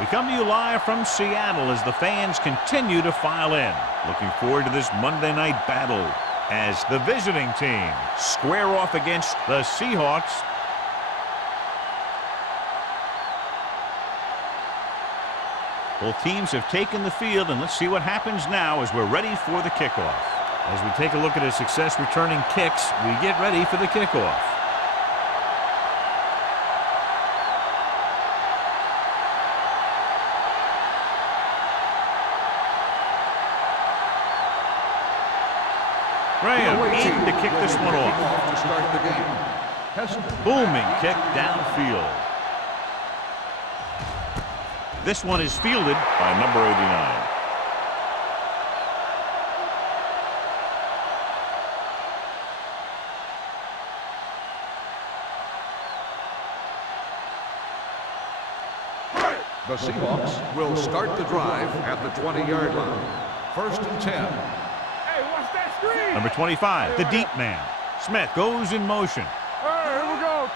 We come to you live from Seattle as the fans continue to file in. Looking forward to this Monday night battle as the visiting team square off against the Seahawks. Both teams have taken the field, and let's see what happens now as we're ready for the kickoff. As we take a look at his success returning kicks, we get ready for the kickoff. Graham in to kick this one off. To start the game. Booming kick downfield. This one is fielded by number 89. The Seahawks will start the drive at the 20-yard line. 1st and 10. Number 25, the deep man. Smith goes in motion. Here we go.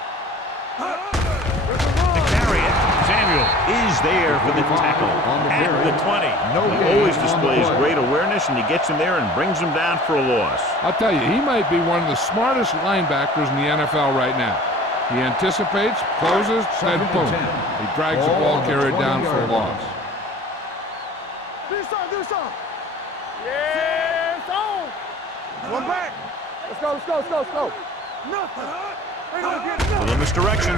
To carry it, Samuel is there for the tackle at the 20. He always displays great awareness, and he gets him there and brings him down for a loss. I'll tell you, he might be one of the smartest linebackers in the NFL right now. He anticipates, closes, and boom. He drags the ball carrier down for a loss. Do some. Yes, on. One back. Let's go. Nothing. A little misdirection.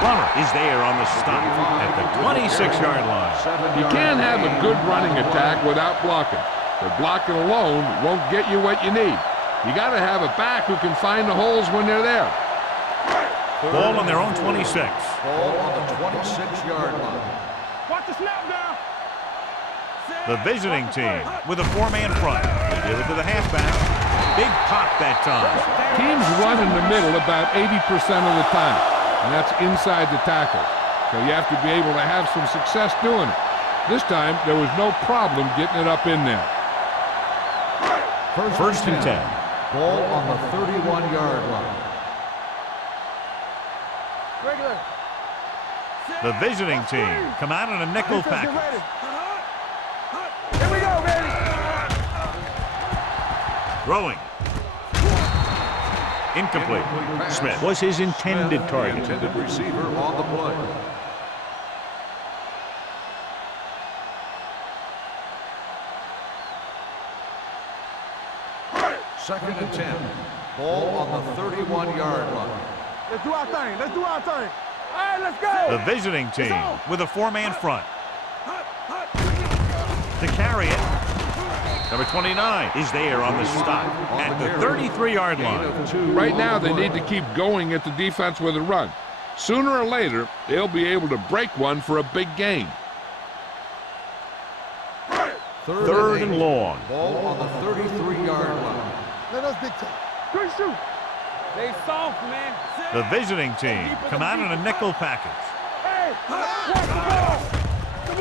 Plummer is there on the stop at the 26-yard line. You can't have a good running attack without blocking. But blocking alone won't get you what you need. You got to have a back who can find the holes when they're there. Ball on their own 26. Ball on the 26-yard line. Watch the snap down. The visiting team with a four-man front. They give it to the halfback. Big pop that time. Teams run in the middle about 80% of the time, and that's inside the tackle. So you have to be able to have some success doing it. This time, there was no problem getting it up in there. First and 10. Ball on the 31-yard line. Regular. The visiting team come out in a nickel package. Here we go, baby. Throwing. Incomplete. Smith was his intended target. Intended receiver on the play. Second and 10. Ball on the 31-yard line. Let's do our thing. All right, let's go. The visiting team with a four-man front. To carry it. Number 29 is there on the stop at the 33-yard line. Right now, they need to keep going at the defense with a run. Sooner or later, they'll be able to break one for a big gain. Third and long. Ball on the 33-yard line. Let us big time. Good shoot. They soft, man. The visiting team come out in a nickel package. Hey, watch the ball.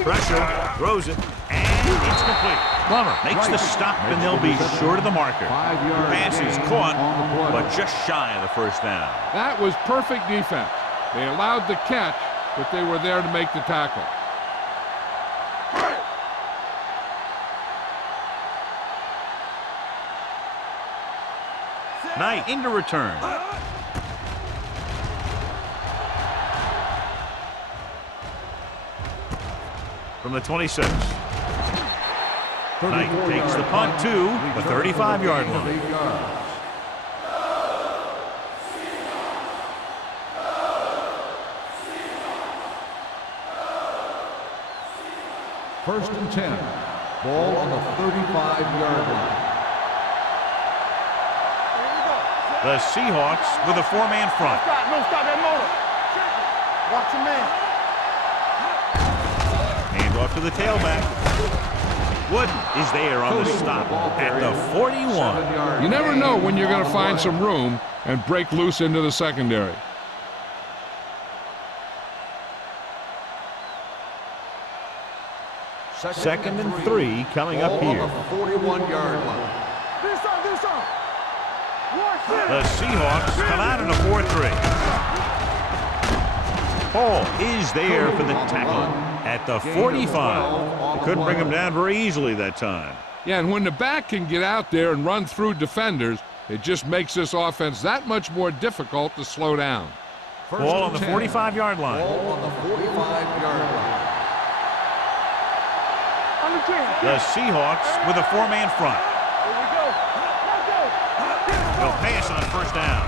Pressure, throws it, and it's complete. Plummer makes the stop, and they'll be short of the marker. Pass is caught, but just shy of the first down. That was perfect defense. They allowed the catch, but they were there to make the tackle. Knight into return. From the 26. Knight takes the punt to the 35-yard line. First and 10. Ball on the 35-yard line. The Seahawks with a four-man front. No, stop that motor. Watch your man. Hand off to the tailback. Wooden is there on the stop at the 41. You never know when you're going to find some room and break loose into the secondary. Second and 3 coming up here. On the 41-yard line. Do some. The Seahawks come out in a 4-3. Hall is there for the tackle at the 45. They couldn't bring him down very easily that time. Yeah, and when the back can get out there and run through defenders, it just makes this offense that much more difficult to slow down. Ball on the 45-yard line. Ball on the 45-yard line. The Seahawks with a four-man front. They'll pass on first down.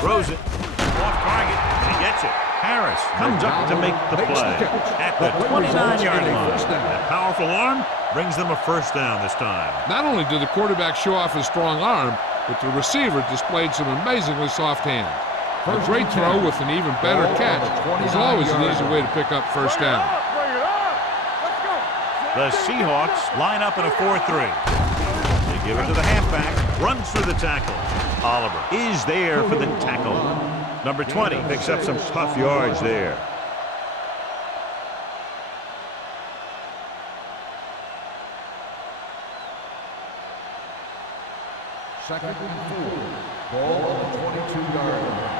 Throws it. Off target. And he gets it. Harris comes up to make the play at the 29-yard line. That powerful arm brings them a first down this time. Not only did the quarterback show off his strong arm, but the receiver displayed some amazingly soft hands. A great throw with an even better catch is always an easy way to pick up first down. The Seahawks line up in a 4-3. They give it to the halfback, runs through the tackle. Oliver is there for the tackle. Number 20 picks up some tough yards there. Second and 4. Ball on the 22-yard line.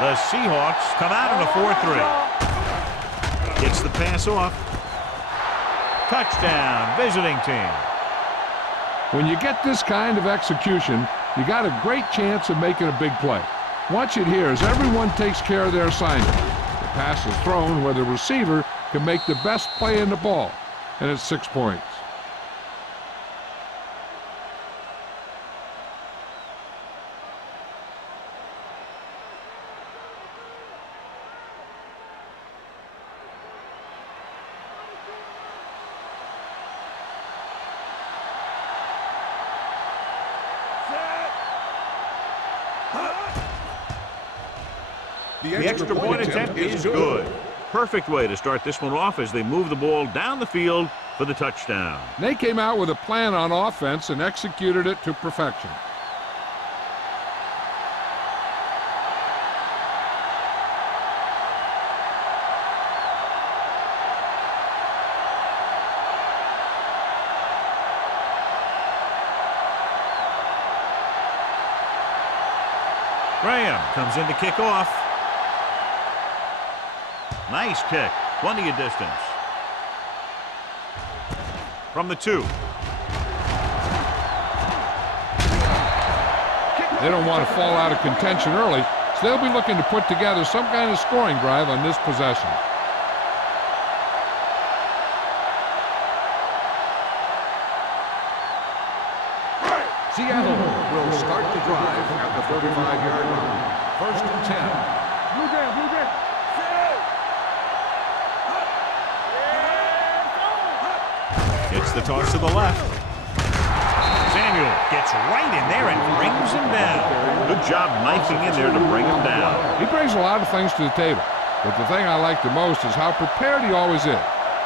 The Seahawks come out in a 4-3. Gets the pass off. Touchdown, visiting team. When you get this kind of execution, you got a great chance of making a big play. Watch it here as everyone takes care of their assignment. The pass is thrown where the receiver can make the best play in the ball, and it's 6 points. The extra point attempt is good. Perfect way to start this one off as they move the ball down the field for the touchdown. They came out with a plan on offense and executed it to perfection. Graham comes in to kick off. Nice kick. Plenty of distance. From the 2. They don't want to fall out of contention early, so they'll be looking to put together some kind of scoring drive on this possession. Seattle will start the drive at the 35-yard line. First and 10. Gets the toss to the left. Samuel gets right in there and brings him down. Good job knifing in there to bring him down. He brings a lot of things to the table, but the thing I like the most is how prepared he always is.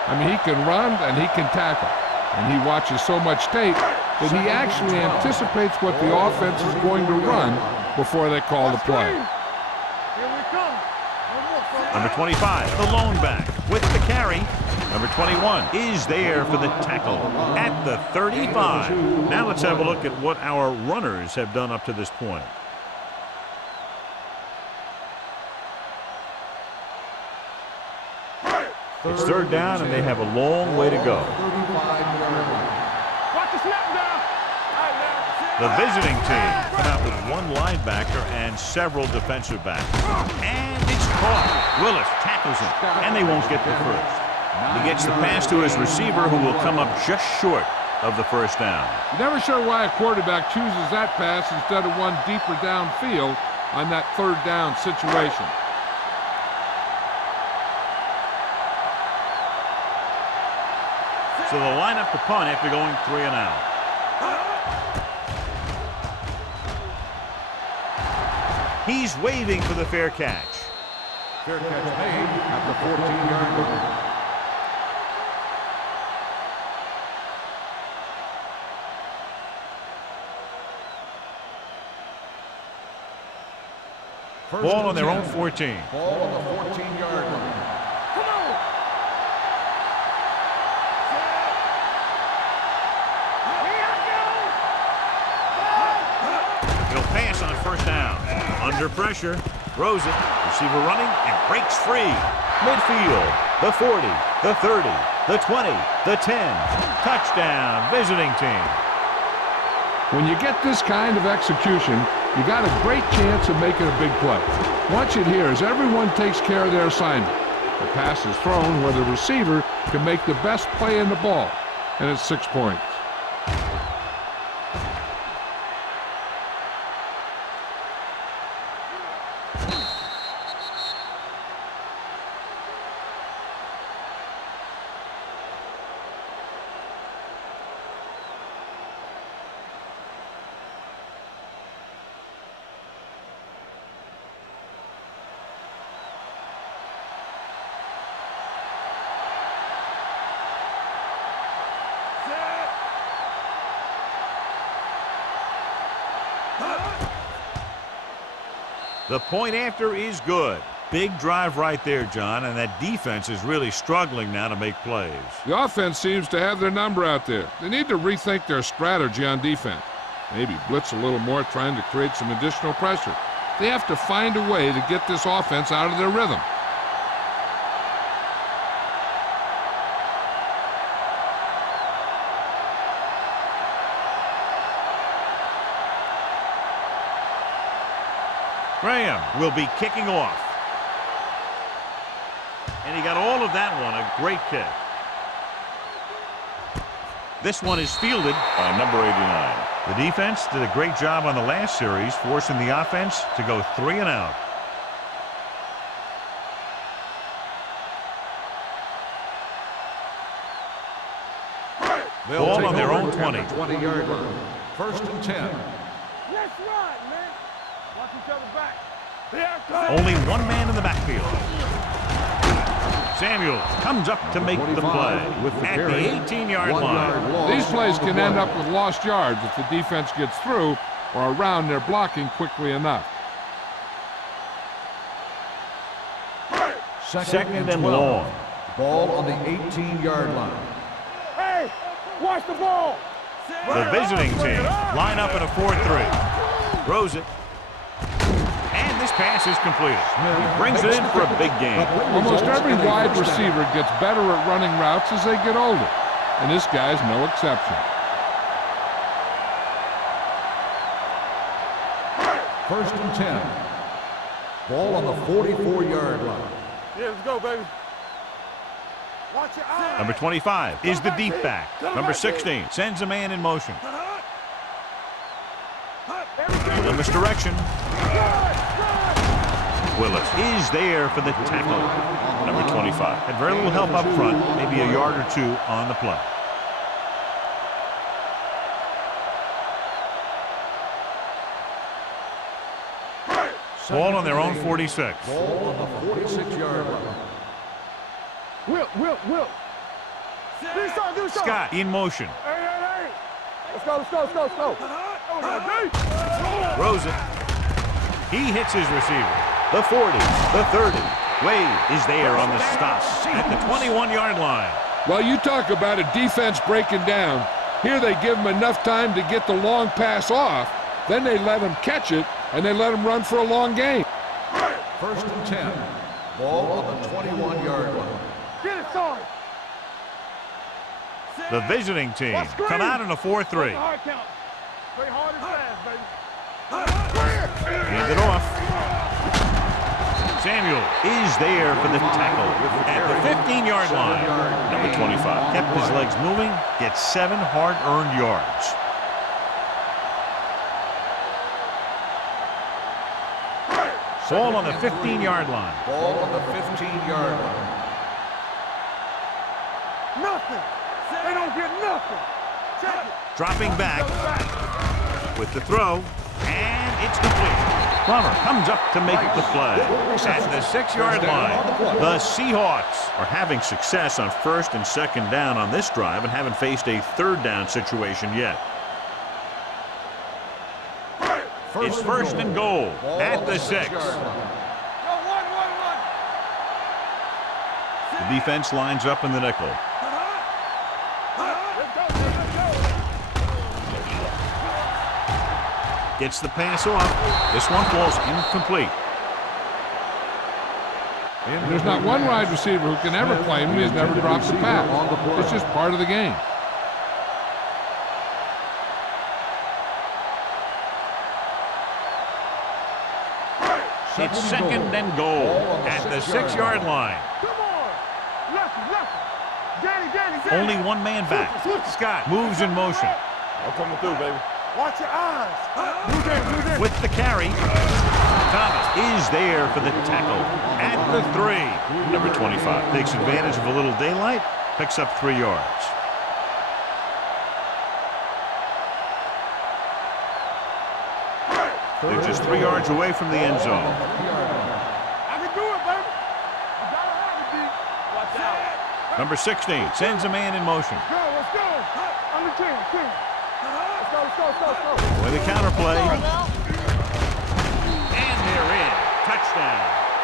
I mean, he can run and he can tackle, and he watches so much tape that he actually anticipates what the offense is going to run before they call the play. Number 25, the lone back with the carry. Number 21 is there for the tackle at the 35. Now let's have a look at what our runners have done up to this point. It's third down, and they have a long way to go. The visiting team come out with one linebacker and several defensive backs. And it's caught. Willis tackles him, and they won't get the first. He gets the pass to his receiver, who will come up just short of the first down. Never sure why a quarterback chooses that pass instead of one deeper downfield on that third down situation. So they'll line up the punt after going 3 and out. He's waving for the fair catch. Fair catch made at the 14-yard line. Ball on their own 14. Ball on the 14-yard line. He'll pass on first down. Under pressure. Throws it. Receiver running and breaks free. Midfield. The 40, the 30, the 20, the 10. Touchdown, visiting team. When you get this kind of execution, you got a great chance of making a big play. Watch it here as everyone takes care of their assignment. The pass is thrown where the receiver can make the best play in the ball, and it's 6 points. The point after is good. Big drive right there, John, and that defense is really struggling now to make plays. The offense seems to have their number out there. They need to rethink their strategy on defense. Maybe blitz a little more, trying to create some additional pressure. They have to find a way to get this offense out of their rhythm. Graham will be kicking off. And he got all of that one, a great kick. This one is fielded by number 89. The defense did a great job on the last series, forcing the offense to go 3 and out. Ball on their own 20. 20-yard line. First and 10. Let's run, man. Watch each other back. Only one man in the backfield. Samuel comes up to make the play at the 18-yard line. These plays can end up with lost yards if the defense gets through or around their blocking quickly enough. Second and long. Ball on the 18-yard line. Hey, watch the ball. The visiting team line up in a 4-3. Throws it. And this pass is completed. He brings it in for a big game. Almost every wide receiver gets better at running routes as they get older, and this guy's no exception. First and 10. Ball on the 44-yard line. Yeah, let's go, baby. Watch your eyes. Number 25 is the deep back. Number 16 sends a man in motion. The misdirection. Willis is there for the tackle. Number 25 had very little help up front, maybe a yard or two on the play. Ball on their own 46. Ball on the 46-yard line. Will. Do something. Scott in motion. Hey. Let's go. Throws it. He hits his receiver. The 40, the 30. Wade is there on the stop at the 21-yard line. Well, you talk about a defense breaking down. Here they give him enough time to get the long pass off. Then they let him catch it, and they let him run for a long game. First and 10. Ball on the 21-yard line. Get it, son. The visiting team come out in a 4-3. Hard count. Play hard and fast, baby. Hand it off. Samuel is there for the tackle at the 15-yard line. Number 25 kept his legs moving, gets 7 hard-earned yards. Ball on the 15-yard line. Ball on the 15-yard line. Nothing. They don't get nothing. Check it. Dropping back with the throw, and it's complete. Plummer comes up to make the play at the 6-yard line. The Seahawks are having success on first and second down on this drive and haven't faced a third down situation yet. It's first and goal at the 6. The defense lines up in the nickel. Gets the pass off. This one falls incomplete. There's not one wide receiver who can ever claim he's never dropped a pass. It's just part of the game. It's second and goal at the 6-yard line. Come on. Lefty. Danny. Only one man back. Scott moves in motion. I'm coming through, baby. Watch your eyes. Move there. With the carry, Thomas is there for the tackle at the 3. Number 25 takes advantage of a little daylight, picks up 3 yards. They're just 3 yards away from the end zone. I can do it, baby. You gotta have it, D. Watch out. Number 16 sends a man in motion. Let's go. Under 10. Let's go. With a counterplay. And they're in. Touchdown.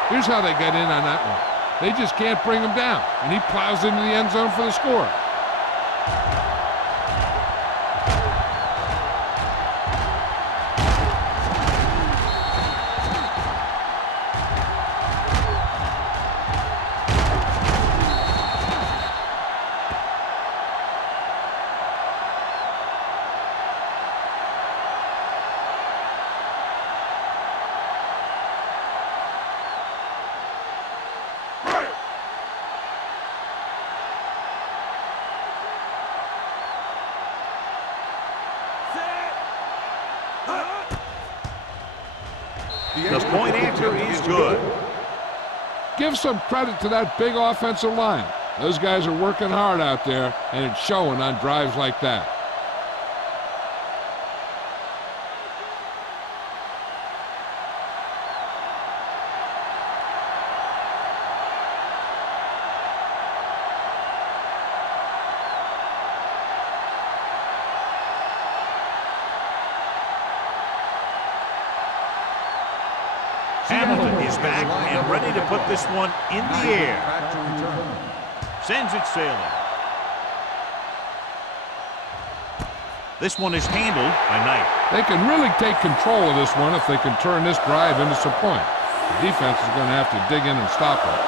Here's how they get in on that one. They just can't bring him down, and he plows into the end zone for the score. The point after is good. Give some credit to that big offensive line. Those guys are working hard out there, and it's showing on drives like that. Hamilton is back and ready to put this one in the air. Sends it sailing. This one is handled by Knight. They can really take control of this one if they can turn this drive into some points. The defense is going to have to dig in and stop it.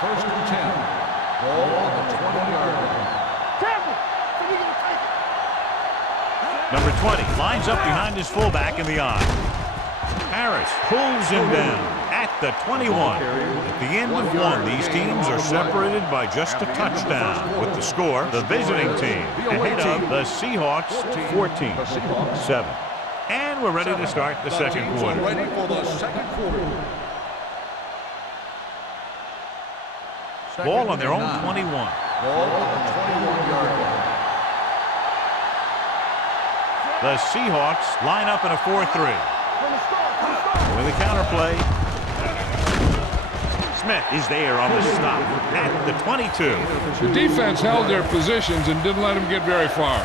First and 10. Ball on the 20-yard line. Number 20 lines up behind his fullback in the eye. Harris pulls him down at the 21. At the end of one, these teams are separated by just a touchdown. With the score, the visiting team ahead of the Seahawks 14-7. And we're ready to start the second quarter. Ready for the second quarter. Ball on their own 21. Ball on the 21-yard line. The Seahawks line up in a 4-3. With a counterplay. Smith is there on the stop at the 22. The defense held their positions and didn't let them get very far.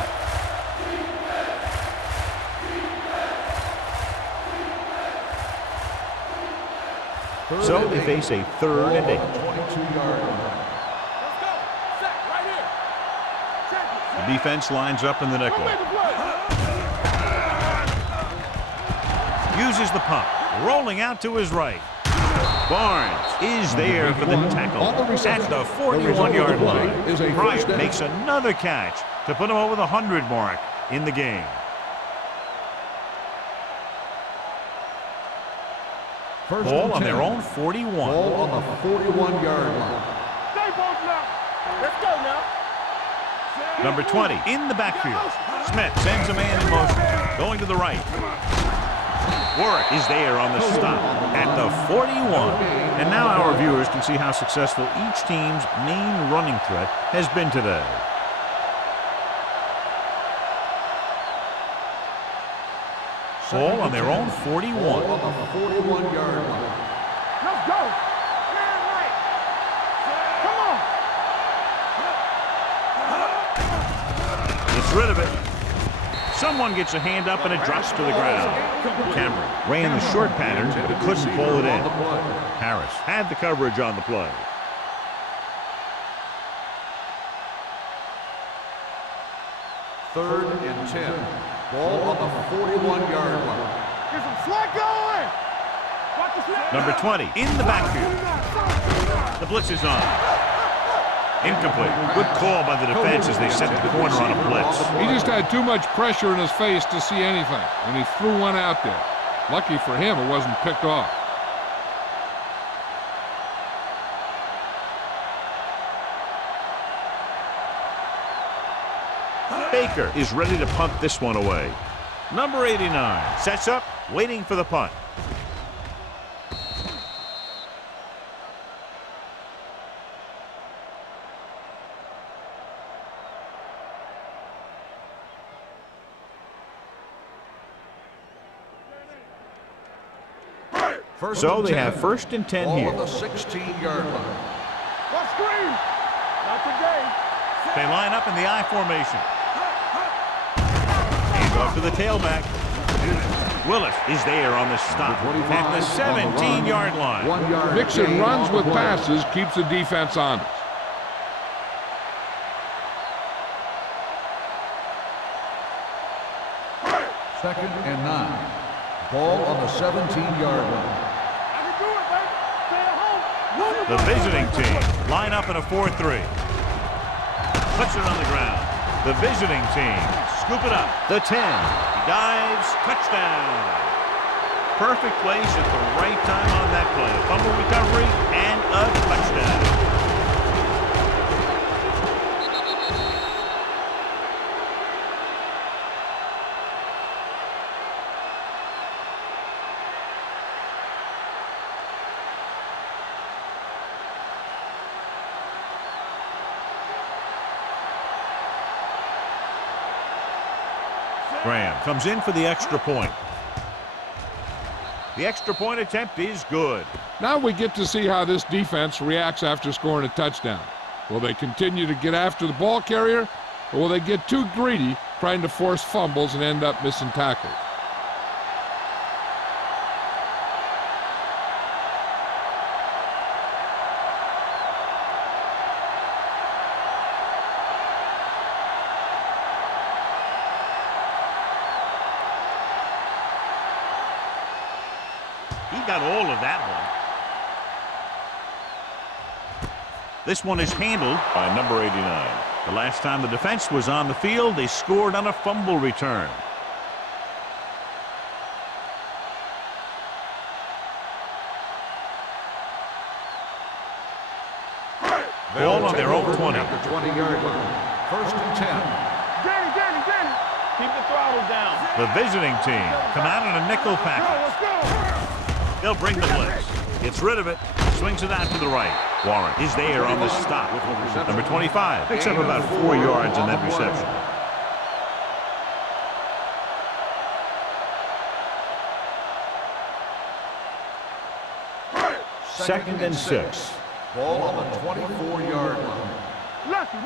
So they face a 3rd and 8. 22-yard line. The defense lines up in the nickel. Uses the pump, rolling out to his right. Barnes is there for the tackle at the 41-yard line. Bryant makes another catch to put him over the 100 mark in the game. Ball on their own 41. Ball on the 41-yard line. Let's go now. Number 20 in the backfield. Smith sends a man in motion, going to the right. Warwick is there on the stop at the 41. And now our viewers can see how successful each team's main running threat has been today. Ball on their own 41. Ball on the 41-yard line. Let's go. Man right. Come on. Gets rid of it. Someone gets a hand up and it drops to the ground. Cameron ran the short pattern but couldn't pull it in. Harris had the coverage on the play. Third and 10. Ball on the 41-yard line. Get some slack going. Watch the slack. Number 20 in the backfield. The blitz is on. Incomplete. Good call by the defense as they set the corner on a blitz. He just had too much pressure in his face to see anything, and he threw one out there. Lucky for him, it wasn't picked off. Baker is ready to punt this one away. Number 89 sets up, waiting for the punt. So they have 1st and 10 here. On the 16-yard line. What screen? Not today. They line up in the I formation. Hand off to the tailback. Willis is there on the stop at the 17-yard line. 1 yard. Mixon runs with passes, keeps the defense honest. Second and 9. Ball on the 17-yard line. I can do it, baby. Stay at home. The visiting team line up in a 4-3. Puts it on the ground. The visiting team scoop it up. The 10. He dives. Touchdown. Perfect place at the right time on that play. A fumble recovery and a touchdown. Graham comes in for the extra point. The extra point attempt is good. Now we get to see how this defense reacts after scoring a touchdown. Will they continue to get after the ball carrier, or will they get too greedy trying to force fumbles and end up missing tackles? He got all of that one. This one is handled by number 89. The last time the defense was on the field, they scored on a fumble return. Ball on their own 20. At the 20-yard line. 1st and 10. Danny. Keep the throttle down. The visiting team come out in a nickel package. Let's go. They'll bring the blitz. Gets rid of it. Swings it out to the right. Warren is there on the stop. Number 25 picks up about 4 yards on that reception. Second and 6. Ball on the 24-yard line. Lucky.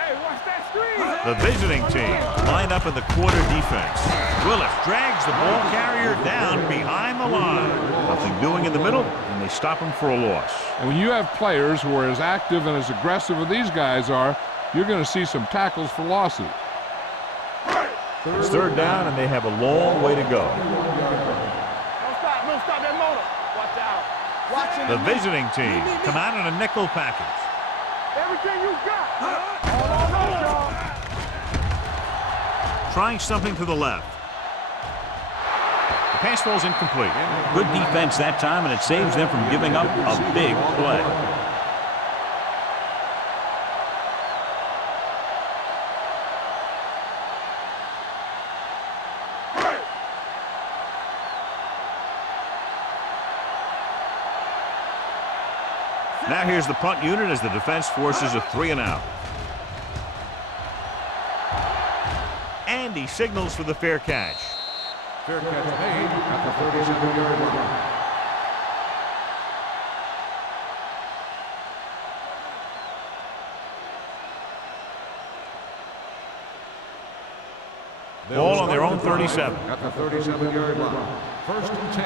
Hey, watch that screen. The visiting team line up in the quarter defense. Willis drags the ball carrier down behind the line. Nothing doing in the middle, and they stop him for a loss. And when you have players who are as active and as aggressive as these guys are, you're going to see some tackles for losses. It's 3rd down, and they have a long way to go. Don't stop that motor. Watch out. Watch The visiting team come out in a nickel package. everything you got. Hold on, y'all. Trying something to the left. The pass falls incomplete. Good defense that time, and it saves them from giving up a big play. Now here's the punt unit as the defense forces a 3-and-out. And he signals for the fair catch. Fair catch made at the 37-yard line. Ball on their own 37. At the 37-yard line. 1st and 10.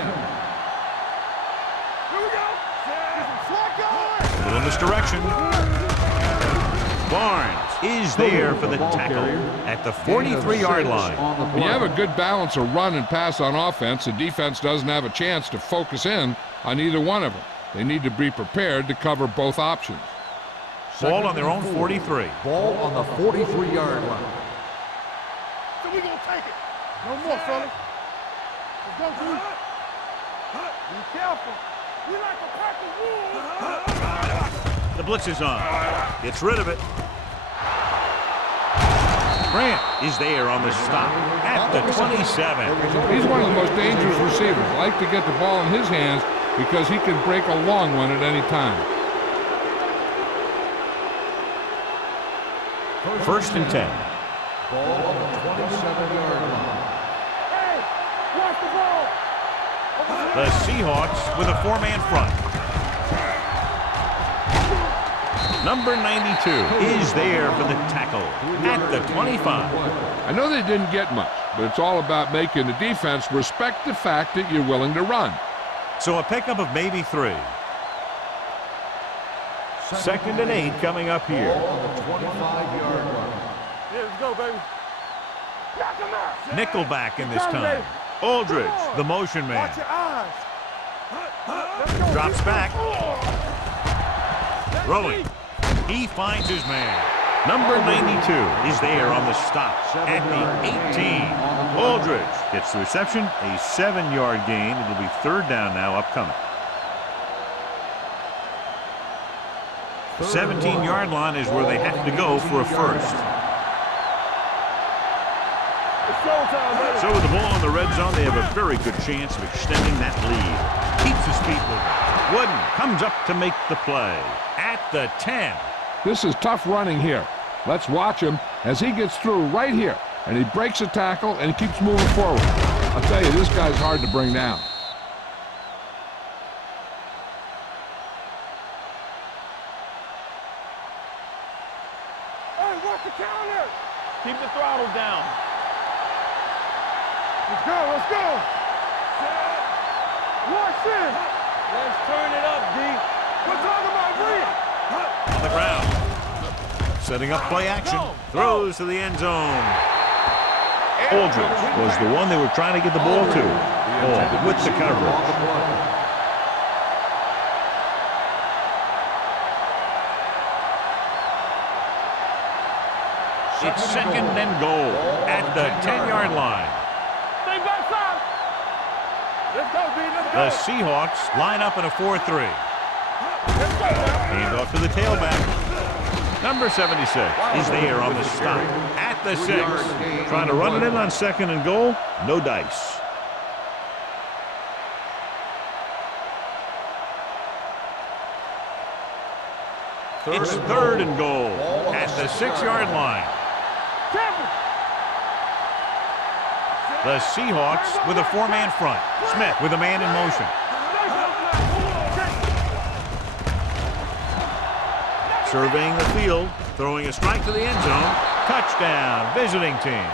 Here we go. Get some slack going. A little misdirection. Barnes is there for the tackle at the 43-yard line. When you have a good balance of run and pass on offense, the defense doesn't have a chance to focus in on either one of them. They need to be prepared to cover both options. Ball on their own 43. Ball on the 43-yard line. So we gonna take it. No more, fellas. Let's go, dude. Be careful. We like a pack of wolves. The blitz is on. Gets rid of it. Grant is there on the stop at the 27. He's one of the most dangerous receivers. I like to get the ball in his hands because he can break a long one at any time. First and 10. Ball on the 27-yard line. Hey, watch the ball. The Seahawks with a four-man front. Number 92 is there for the tackle at the 25. I know they didn't get much, but it's all about making the defense respect the fact that you're willing to run. So a pickup of maybe 3. Second and 8 coming up here. Ball on the 25-yard line. Yeah, let's go, baby. Knock him out. Nickelback in this time. Aldridge, the motion man. Watch your eyes. Let's go, Drops dude. back. Throwing. He finds his man. Number 92 is there on the stop at the 18. Aldridge gets the reception, a 7-yard gain. It'll be third down now upcoming. 17-yard line is where they have to go for a first. It's showtime, baby. So with the ball in the red zone, they have a very good chance of extending that lead. Keeps his feet moving. Wooden comes up to make the play at the 10. This is tough running here. Let's watch him as he gets through right here. And he breaks a tackle and he keeps moving forward. I'll tell you, this guy's hard to bring down. Hey, watch the counter. Keep the throttle down. Let's go, let's go. Watch this. Let's turn it up, D. We're talking about Reed. On the ground. Setting up play action. Throws to the end zone. Aldridge was the one they were trying to get the ball to. Ball with the coverage. It's second and goal at the 10-yard line. Stay backside. Let's go, B. Let's go. The Seahawks line up in a 4-3. Hand off to the tailback. Number 76 is there on the stop at the 6. Trying to run it in on second and goal. No dice. It's third and goal at the 6-yard line. The Seahawks with a four-man front. Smith with a man in motion. Surveying the field, throwing a strike to the end zone. Touchdown, visiting team.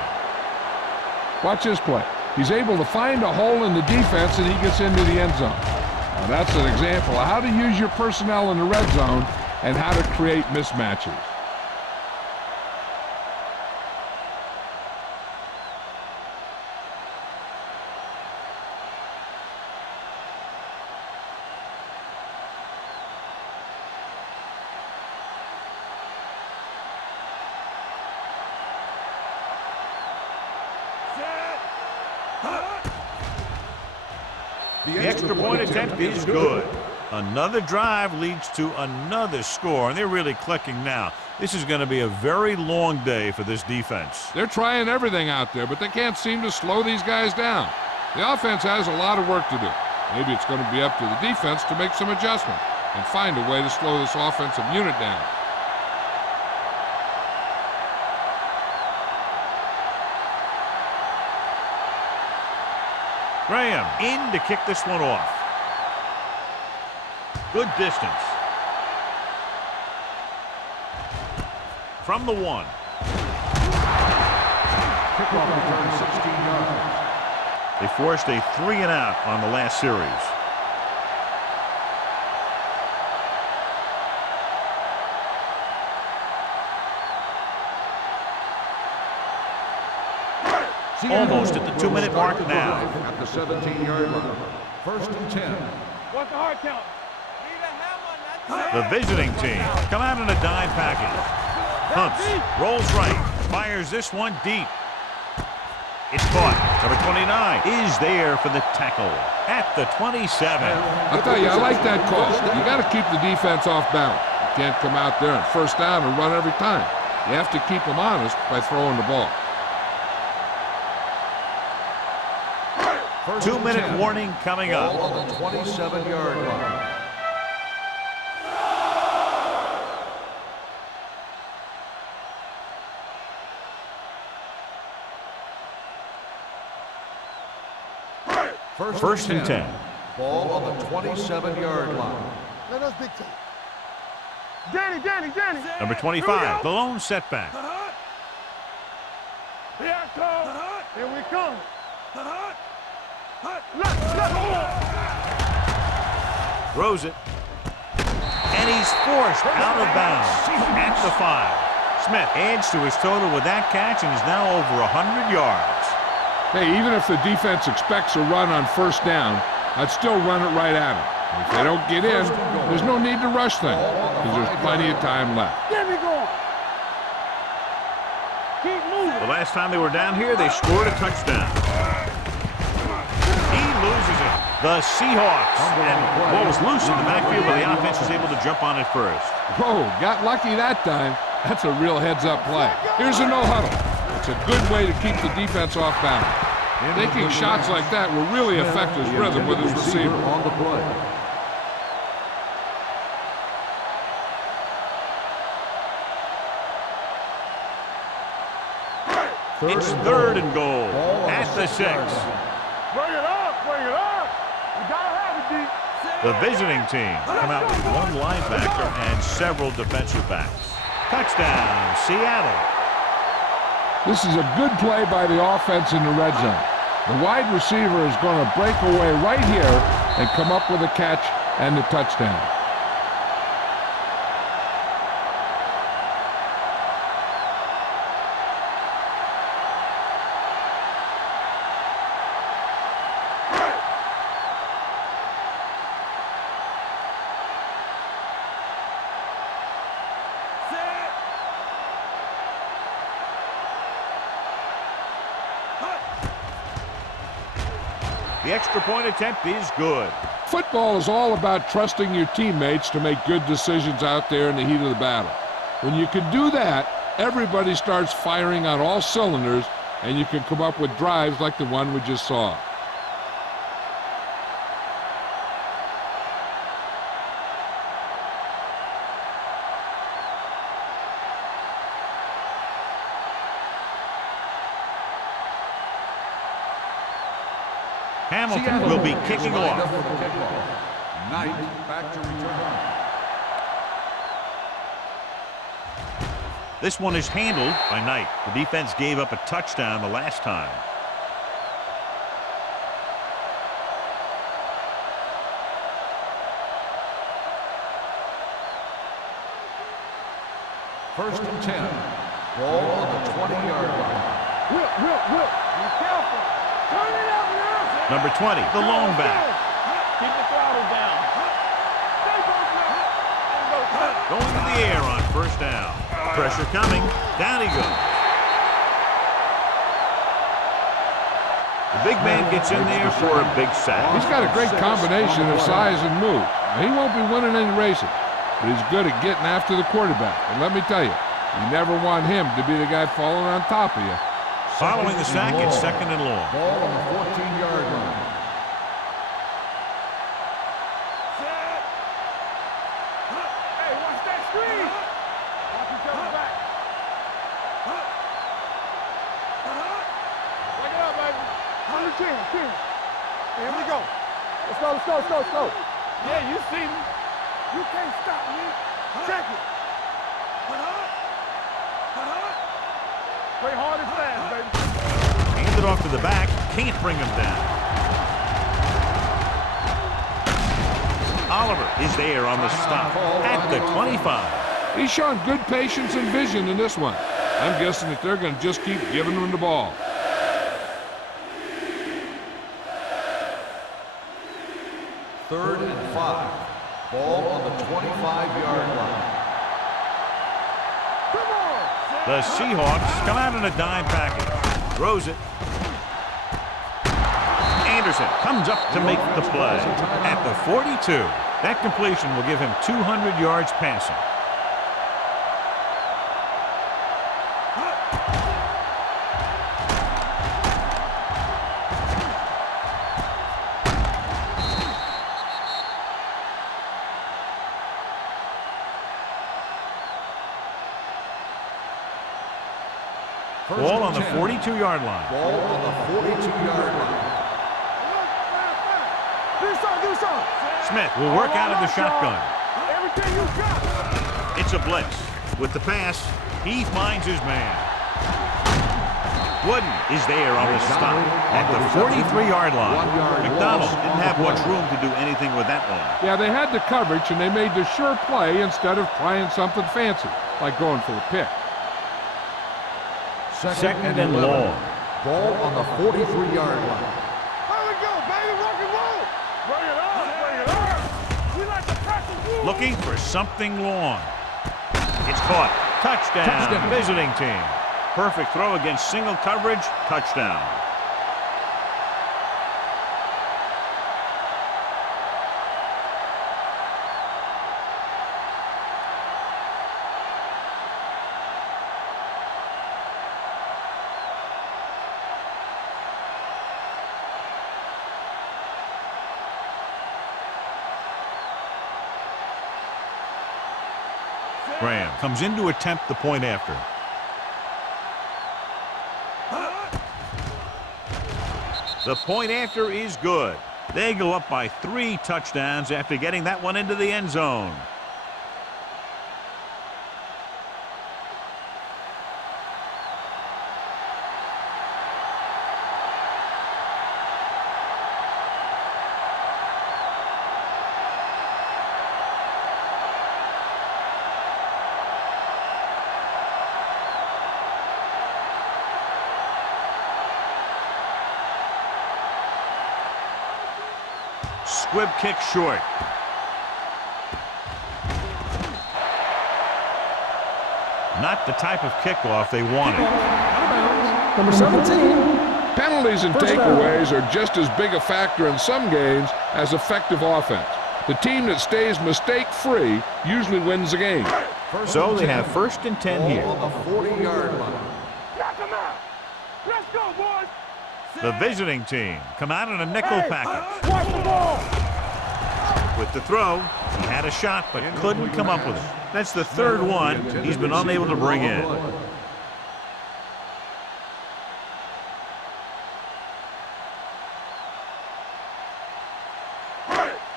Watch this play. He's able to find a hole in the defense and he gets into the end zone. Now that's an example of how to use your personnel in the red zone and how to create mismatches. The extra point attempt is good. Another drive leads to another score, and they're really clicking now. This is going to be a very long day for this defense. They're trying everything out there, but they can't seem to slow these guys down. The offense has a lot of work to do. Maybe it's going to be up to the defense to make some adjustment and find a way to slow this offensive unit down. Graham in to kick this one off. Good distance. From the 1. Kickoff return 16 yards. They forced a 3-and-out on the last series. Almost at the 2-minute mark now. At the 17-yard line. First and 10. What's the hard count? The visiting team come out in a dime package. Hunts, rolls right, fires this one deep. It's caught. Number 29 is there for the tackle at the 27. I'll tell you, I like that call. You got to keep the defense off balance. You can't come out there and first down and run every time. You have to keep them honest by throwing the ball. 2-minute warning coming up. Ball on the 27-yard line. First and 10. Ball on the 27-yard line. Let us dictate. Danny. Number 25, the lone setback. Here I come. Here we come. Throws it. And he's forced out of bounds at the 5. Smith adds to his total with that catch and is now over 100 yards. Hey, even if the defense expects a run on first down, I'd still run it right at them. If they don't get in, there's no need to rush them because there's plenty of time left. Get me going. Keep moving. The last time they were down here, they scored a touchdown. He loses it. The Seahawks. And what was loose in the backfield, but the offense was able to jump on it first. Whoa, got lucky that time. That's a real heads-up play. Here's a no-huddle. It's a good way to keep the defense off balance. Taking shots like that will really affect his rhythm with his receiver. On the play. It's 3rd and goal at the 6. Bring it up. We gotta have it, D. The visiting team come out with one linebacker and several defensive backs. Touchdown, Seattle. This is a good play by the offense in the red zone. The wide receiver is going to break away right here and come up with a catch and the touchdown. The extra point attempt is good. Football is all about trusting your teammates to make good decisions out there in the heat of the battle. When you can do that, everybody starts firing on all cylinders, and you can come up with drives like the one we just saw. Hamilton will be kicking off. Knight back to return. This one is handled by Knight. The defense gave up a touchdown the last time. First and 10. Ball on the 20-yard line. Whip. Be careful. Turn it up now. Number 20, the lone back. Keep the throttle down. Going to the air on first down. Pressure coming. Down he goes. The big man gets in there for a big sack. He's got a great combination of size and move. Now, he won't be winning any races, but he's good at getting after the quarterback. And let me tell you, you never want him to be the guy falling on top of you. Following the sack, it's 2nd and long. Ball on the 14-yard line. Hey, watch that screen. Watch each other back. Wake it up, baby. 10. Here we go. Let's go. Yeah, you see me. You can't stop me. Check it. Play hard and fast, baby. Hands it off to the back. Can't bring him down. Oliver is there on the stop at the 25. He's shown good patience and vision in this one. I'm guessing that they're going to just keep giving him the ball. 3rd and 5. Ball on the 25-yard line. The Seahawks come out in a dime package. Throws it. Anderson comes up to make the play. At the 42, that completion will give him 200 yards passing. Ball on the 42-yard line. Ball on the 42-yard line. Do something. Smith will work out of the shotgun. Everything you got. It's a blitz. With the pass, he finds his man. Wooden is there on the stop at the 43-yard line. McDonald didn't have much room to do anything with that one. Yeah, they had the coverage, and they made the sure play instead of trying something fancy, like going for a pick. Second and long. Ball on the 43-yard line. Here we go, baby. Rock and roll. Bring it on. Bring it on. We like to practice rules. Looking for something long. It's caught. Touchdown. Visiting team. Perfect throw against single coverage. Touchdown. Graham comes in to attempt the point after. The point after is good. They go up by 3 touchdowns after getting that one into the end zone. Squib kick short. Not the type of kickoff they wanted. Number 17. Penalties and takeaways are just as big a factor in some games as effective offense. The team that stays mistake-free usually wins the game. So they have 1st and 10 here. Ball on the 40-yard line. Knock him out. Let's go, boys. The visiting team come out in a nickel package. Watch the ball. With the throw, he had a shot but couldn't come up with it. That's the 3rd one he's been unable to bring in.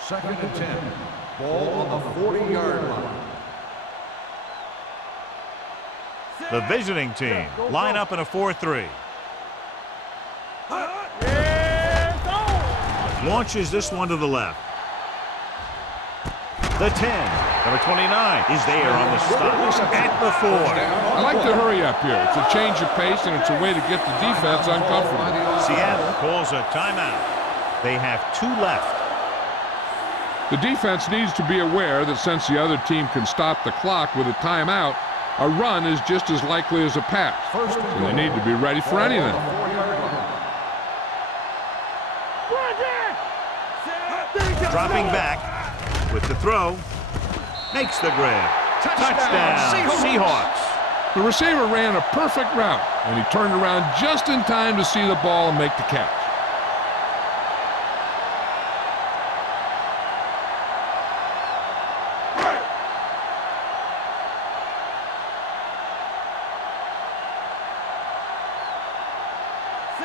Second and 10. Ball on the 40-yard line. The visiting team line up in a 4-3. Launches this one to the left. The 10, number 29, is there on the stop at the 4. I like to hurry up here. It's a change of pace, and it's a way to get the defense uncomfortable. Seattle calls a timeout. They have 2 left. The defense needs to be aware that since the other team can stop the clock with a timeout, a run is just as likely as a pass. So they need to be ready for anything. Dropping back with the throw. Makes the grab. Touchdown, Seahawks. The receiver ran a perfect route, and he turned around just in time to see the ball and make the catch.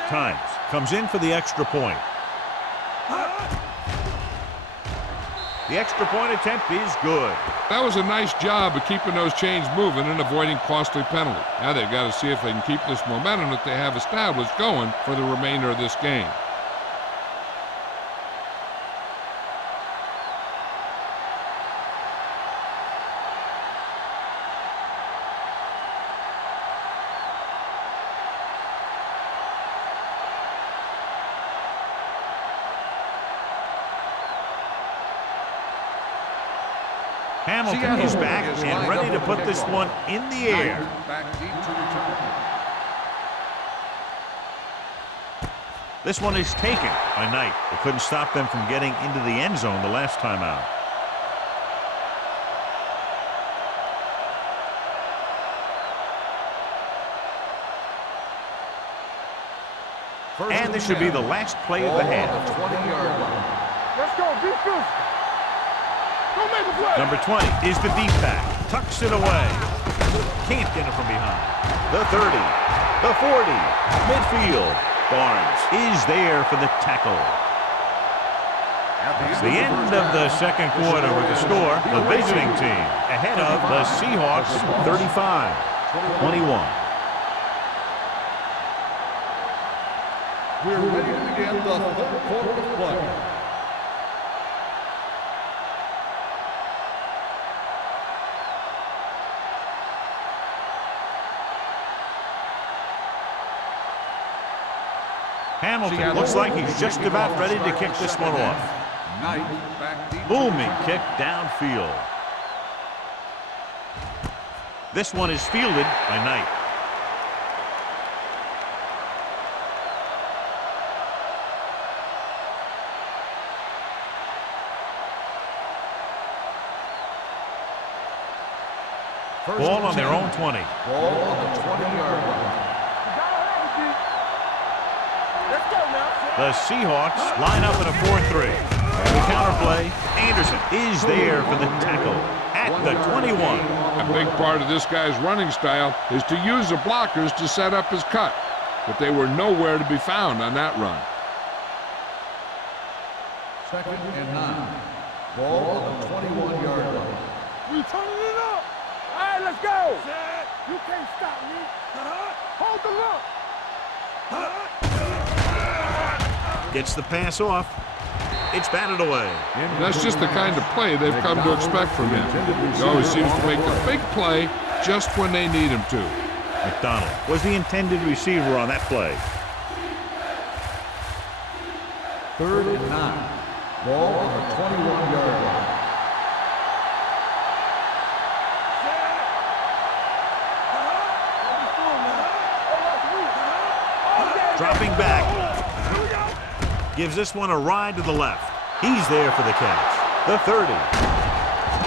Times comes in for the extra point. The extra point attempt is good. That was a nice job of keeping those chains moving and avoiding costly penalties. Now they've got to see if they can keep this momentum that they have established going for the remainder of this game. Hamilton is back and ready to put this one in the air. Back deep to return. This one is taken by Knight. It couldn't stop them from getting into the end zone the last time out. And this should be the last play of the half. 20-yard line. Let's go, defense. Go make the play. Number 20 is the deep back. Tucks it away. Can't get it from behind. The 30. The 40. Midfield. Barnes is there for the tackle. It's the end of the second quarter with the score. The visiting team ahead of the Seahawks 35-21. We're ready to begin the third quarter of play. Hamilton looks like he's just about ready to kick this one off. Knight back deep. Booming kick downfield. This one is fielded by Knight. Ball on their own 20. Ball on the 20-yard line. Let's go now. The Seahawks line up in a 4-3. The counterplay, Anderson is there for the tackle at the 21. A big part of this guy's running style is to use the blockers to set up his cut, but they were nowhere to be found on that run. 2nd and 9. Ball on the 21-yard line. We turning it up. All right, let's go. You can't stop me. Hold the look. Gets the pass off. It's batted away. That's just the kind of play they've come to expect from him. He always seems to make the big play just when they need him to. McDonald was the intended receiver on that play. 3rd and 9. Ball on the 21-yard line. Dropping back. Gives this one a ride to the left. He's there for the catch. The 30.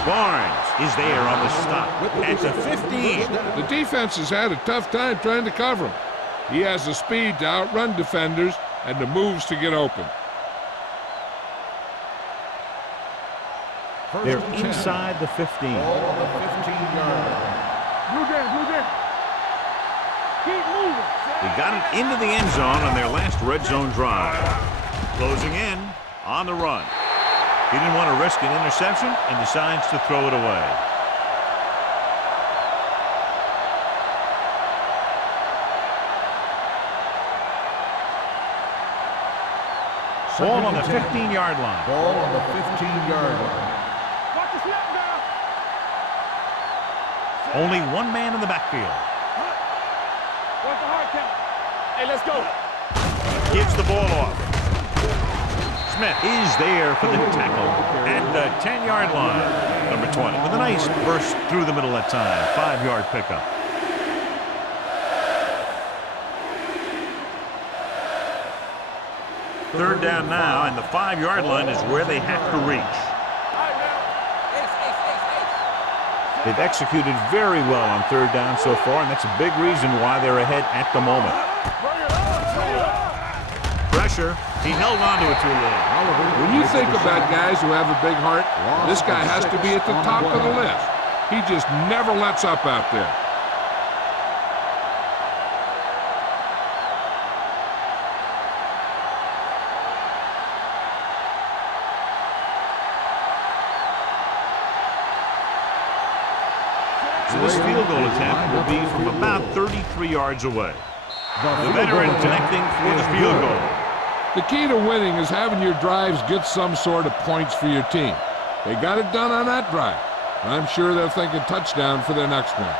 Barnes is there on the stop at the 15. The defense has had a tough time trying to cover him. He has the speed to outrun defenders and the moves to get open. They're inside the 15. Ball on the 15-yard line. Blue game. Keep moving. They got it into the end zone on their last red zone drive. Closing in on the run. He didn't want to risk an interception and decides to throw it away. Ball on the 15-yard line. Ball on the 15-yard line. Watch the snap now. Only one man in the backfield. Watch the hard count. Hey, let's go. Gives the ball off. Smith is there for the tackle at the 10-yard line. Number 20 with a nice burst through the middle that time. 5-yard pickup. Third down now, and the 5-yard line is where they have to reach. They've executed very well on third down so far, and that's a big reason why they're ahead at the moment. Pressure. He held on to it too long. When you think about guys who have a big heart, this guy has to be at the top of the list. He just never lets up out there. So this field goal attempt will be from about 33 yards away. The veteran connecting for the field goal. The key to winning is having your drives get some sort of points for your team. They got it done on that drive. I'm sure they're thinking touchdown for their next one.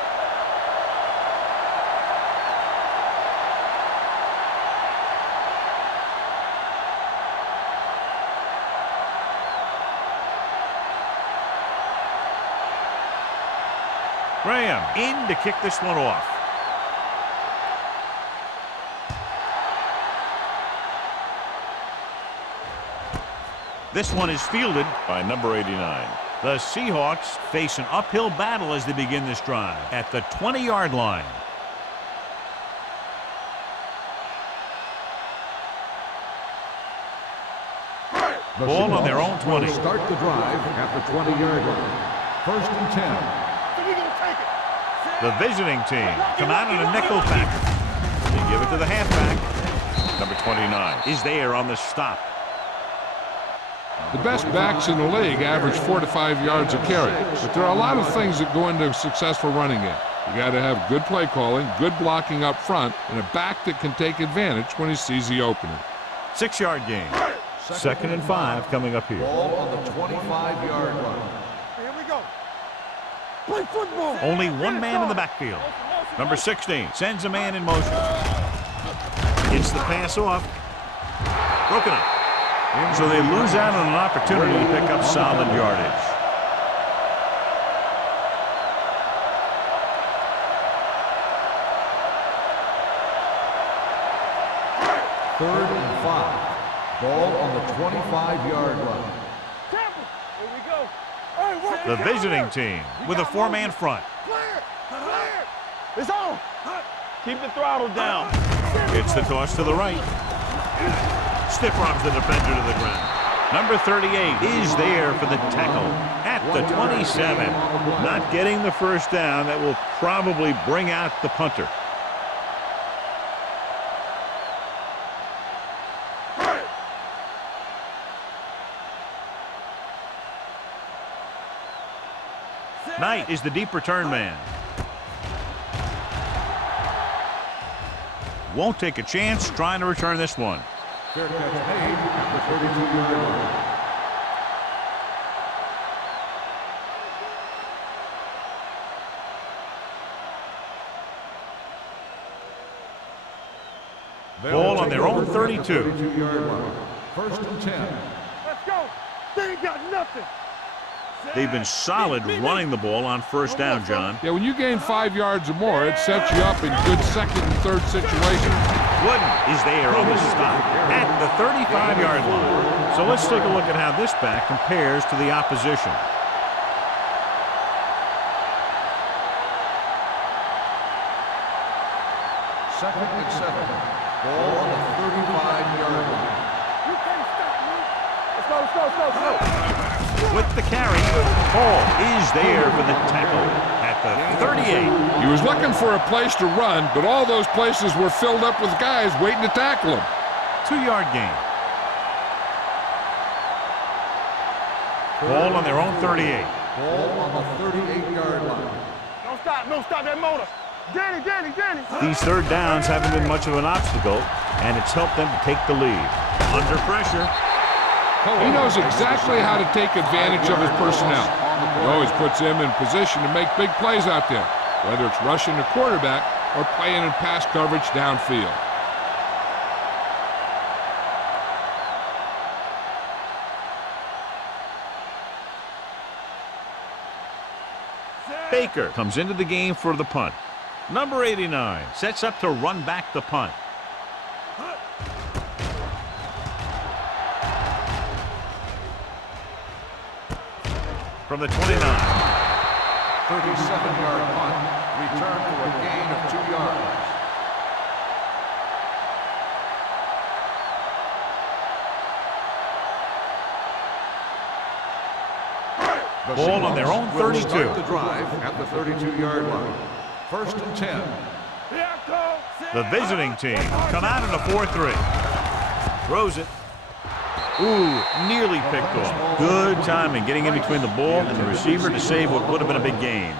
Graham in to kick this one off. This one is fielded by number 89. The Seahawks face an uphill battle as they begin this drive at the 20-yard line. Ball on their own 20. Will start the drive at the 20-yard line. First and 10. So we gonna take it. The visiting team come out in a nickel package. They give it to the halfback. Number 29 is there on the stop. The best backs in the league average 4 to 5 yards a carry, but there are a lot of things that go into a successful running game. You got to have good play calling, good blocking up front, and a back that can take advantage when he sees the opening. 6-yard gain. Second and 5 coming up here. Ball on the 25-yard line. Here we go. Play football. Only one man in the backfield. Number 16 sends a man in motion. Gets the pass off. Broken up. So they lose out on an opportunity to pick up solid yardage. Third and 5. Ball on the 25-yard line. Here we go. The visiting team with a 4-man front. It's on. Keep the throttle down. It's the toss to the right. Stiff arms the defender to the ground. Number 38 is there for the tackle at the 27. Not getting the first down. That will probably bring out the punter. Knight is the deep return man. Won't take a chance trying to return this one. Fair catch made at the 32-yard line. Ball on their own 32. 32-yard line. First and 10. Let's go. They ain't got nothing. They've been solid running the ball on first down, John. Yeah, when you gain 5 yards or more, it sets you up in good second and third situations. Wooden is there on the stop at the 35-yard line. So let's take a look at how this back compares to the opposition. Second and 7. Ball on the 35-yard line. You can't stop me. Let's go, let's go, let's go, let's go. With the carry, Hall is there for the tackle at the 38. He was looking for a place to run, but all those places were filled up with guys waiting to tackle him. 2-yard gain. Ball on their own 38. Ball on the 38-yard line. Don't stop that motor. Danny. These third downs haven't been much of an obstacle, and it's helped them to take the lead. Under pressure. He knows exactly how to take advantage of his personnel. He always puts him in position to make big plays out there, whether it's rushing the quarterback or playing in pass coverage downfield. Baker comes into the game for the punt. Number 89 sets up to run back the punt. From the 29. 37-yard punt. Return for a gain of 2 yards. Ball on their own 32. Start the drive at the 32-yard line. First and 10. The visiting team come out in a 4-3. Throws it. Ooh, nearly picked off. Good timing, getting in between the ball and the receiver to save what would have been a big gain.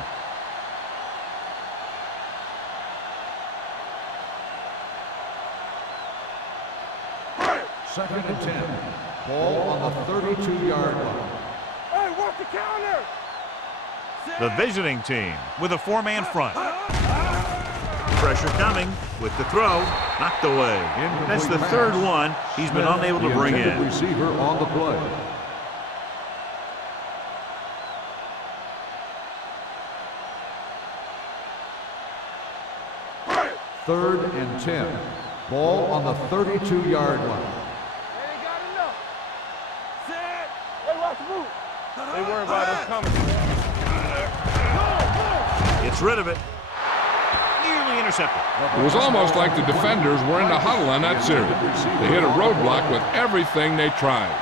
Second and 10. Ball on the 32-yard line. Hey, work the counter. The visiting team with a 4-man front. Pressure coming with the throw. Knocked away. That's the third one he's been unable to bring in. Receiver on the play. 3rd and 10. Ball on the 32-yard line. They ain't got enough. Set. Hey, watch the move. They worry about us coming. Gets rid of it. Nearly intercepted. It was almost like the defenders were in a huddle on that series. They hit a roadblock with everything they tried.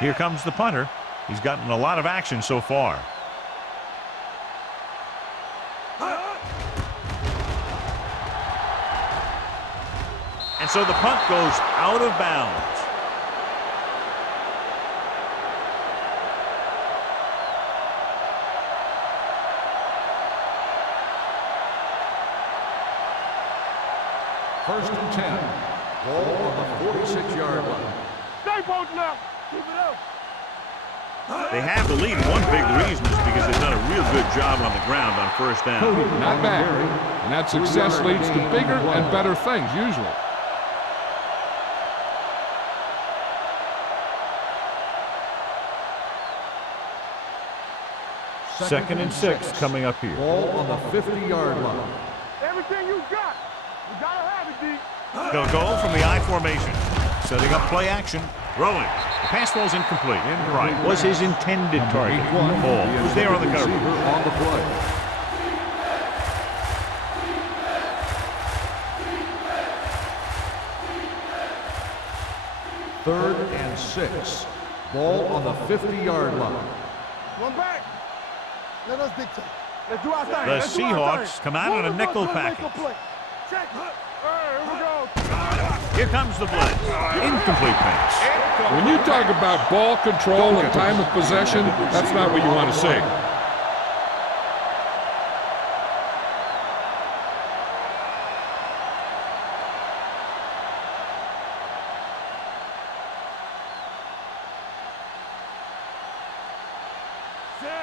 Here comes the punter. He's gotten a lot of action so far. And so the punt goes out of bounds. First and 10. Ball on the 46-yard line. Stay both now. Keep it up. They have the lead. One big reason is because they've done a real good job on the ground on first down. Not bad. And that success leads to bigger and better things, usually. Second and 6 coming up here. Ball on the 50-yard line. Everything you got. You gotta have it, D. They'll go from the I formation. Setting up play action. Rolling. The pass falls incomplete. Right. Was his intended target. Ball was there on the cover. On the play. Third and 6. Ball on the 50-yard line. One back. Let us dictate. Let's do our thing. The Let's do our Seahawks thing. come out on a One of nickel us gonna make a package. play. Check. Here we go. Here comes the blitz. Incomplete pass. When you talk about ball control and time of possession, that's not what you want to see.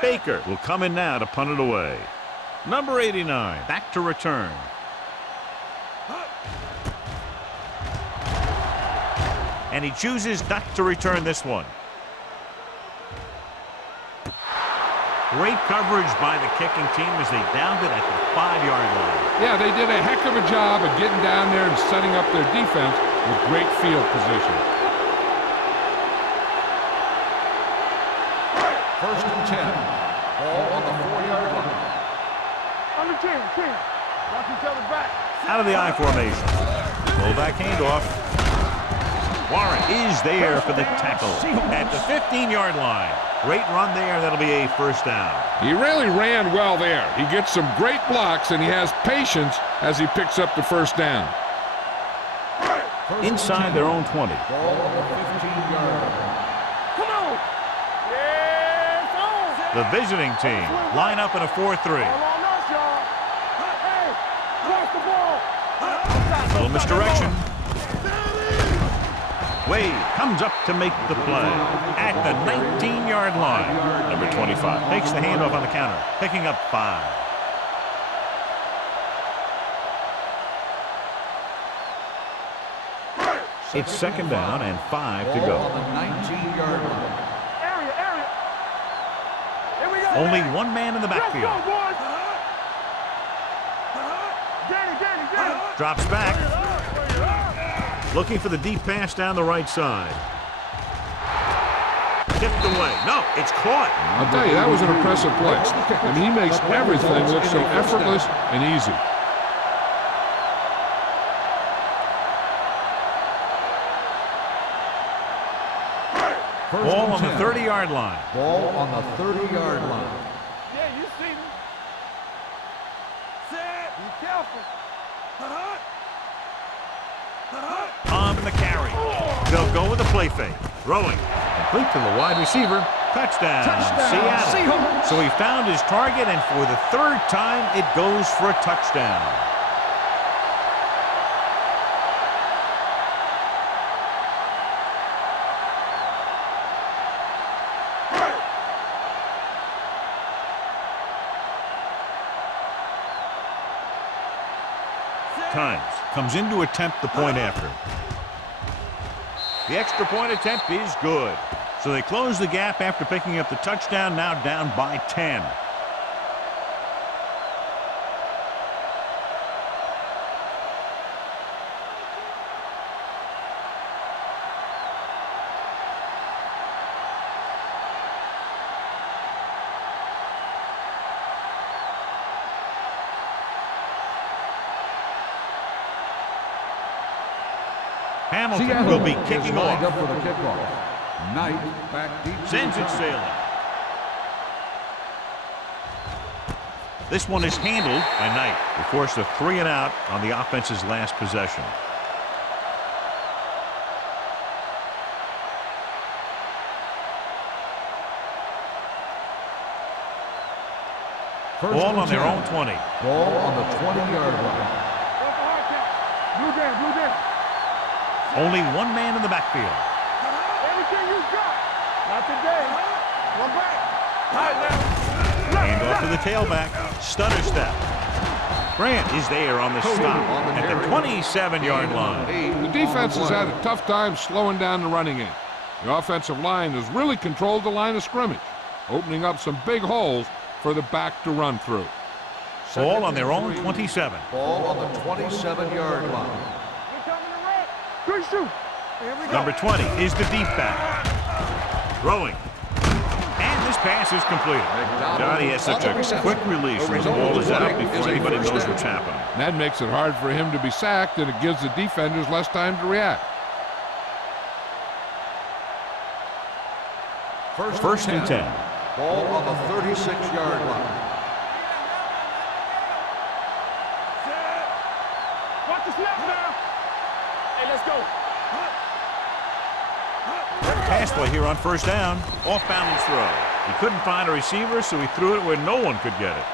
Baker will come in now to punt it away. Number 89, back to return. And he chooses not to return this one. Great coverage by the kicking team as they downed it at the 5-yard line. Yeah, they did a heck of a job of getting down there and setting up their defense with great field position. First and 10. Ball on the 4-yard line. Under 10. Watch each other back. Out of the I formation. Roll back handoff. Warren is there for the tackle at the 15-yard line. Great run there. That'll be a first down. He really ran well there. He gets some great blocks, and he has patience as he picks up the first down. Inside their own 20. Ball on the 15-yard line. Come on. Yes, on. The visiting team line up in a 4-3. All on us, y'all. Hey, watch the ball. Little misdirection. Wade comes up to make the play at the 19-yard line. Number 25 takes the handoff on the counter, picking up 5. It's second down and 5 to Ball go. on the 19-yard line. Area. Here we go. Only one man in the Let's backfield. go, boys. Danny. Drops back. Looking for the deep pass down the right side. Tipped away. No, it's caught. I'll tell you, that was an impressive play. I mean, he makes everything look so effortless and easy. Ball on the 30-yard line. Ball on the 30-yard line. Yeah, you see me. Set. Be careful. On the carry. They'll go with the play fake. Throwing. Complete to the wide receiver. Touchdown. Seattle. So he found his target, and for the 3rd time, it goes for a touchdown. Times comes in to attempt the point after. The extra point attempt is good. So they close the gap after picking up the touchdown, now down by 10. Hamilton will be kicking off. Up for the kickoff. Knight back deep. Sends it sailing. This one is handled by Knight. They forced a 3 and out on the offense's last possession. Ball on their own 20. Ball on the 20-yard line. Blue down, blue down. Only one man in the backfield. Everything you got. Not today. One back. Hand off to the tailback. Stutter step. Grant is there on the stop at the 27-yard line. The defense has had a tough time slowing down the running game. The offensive line has really controlled the line of scrimmage, opening up some big holes for the back to run through. Ball on their own 27. Ball on the 27-yard line. Good shoot. Number 20 is the deep back. Throwing. And this pass is completed. God, he has such a quick release when the ball is out before anybody knows what's happening. That makes it hard for him to be sacked, and it gives the defenders less time to react. First and 10. Ball on the 36-yard line. Watch the snap now. Hey, let's go. Pass play here on first down. Off balance throw. He couldn't find a receiver, so he threw it where no one could get it.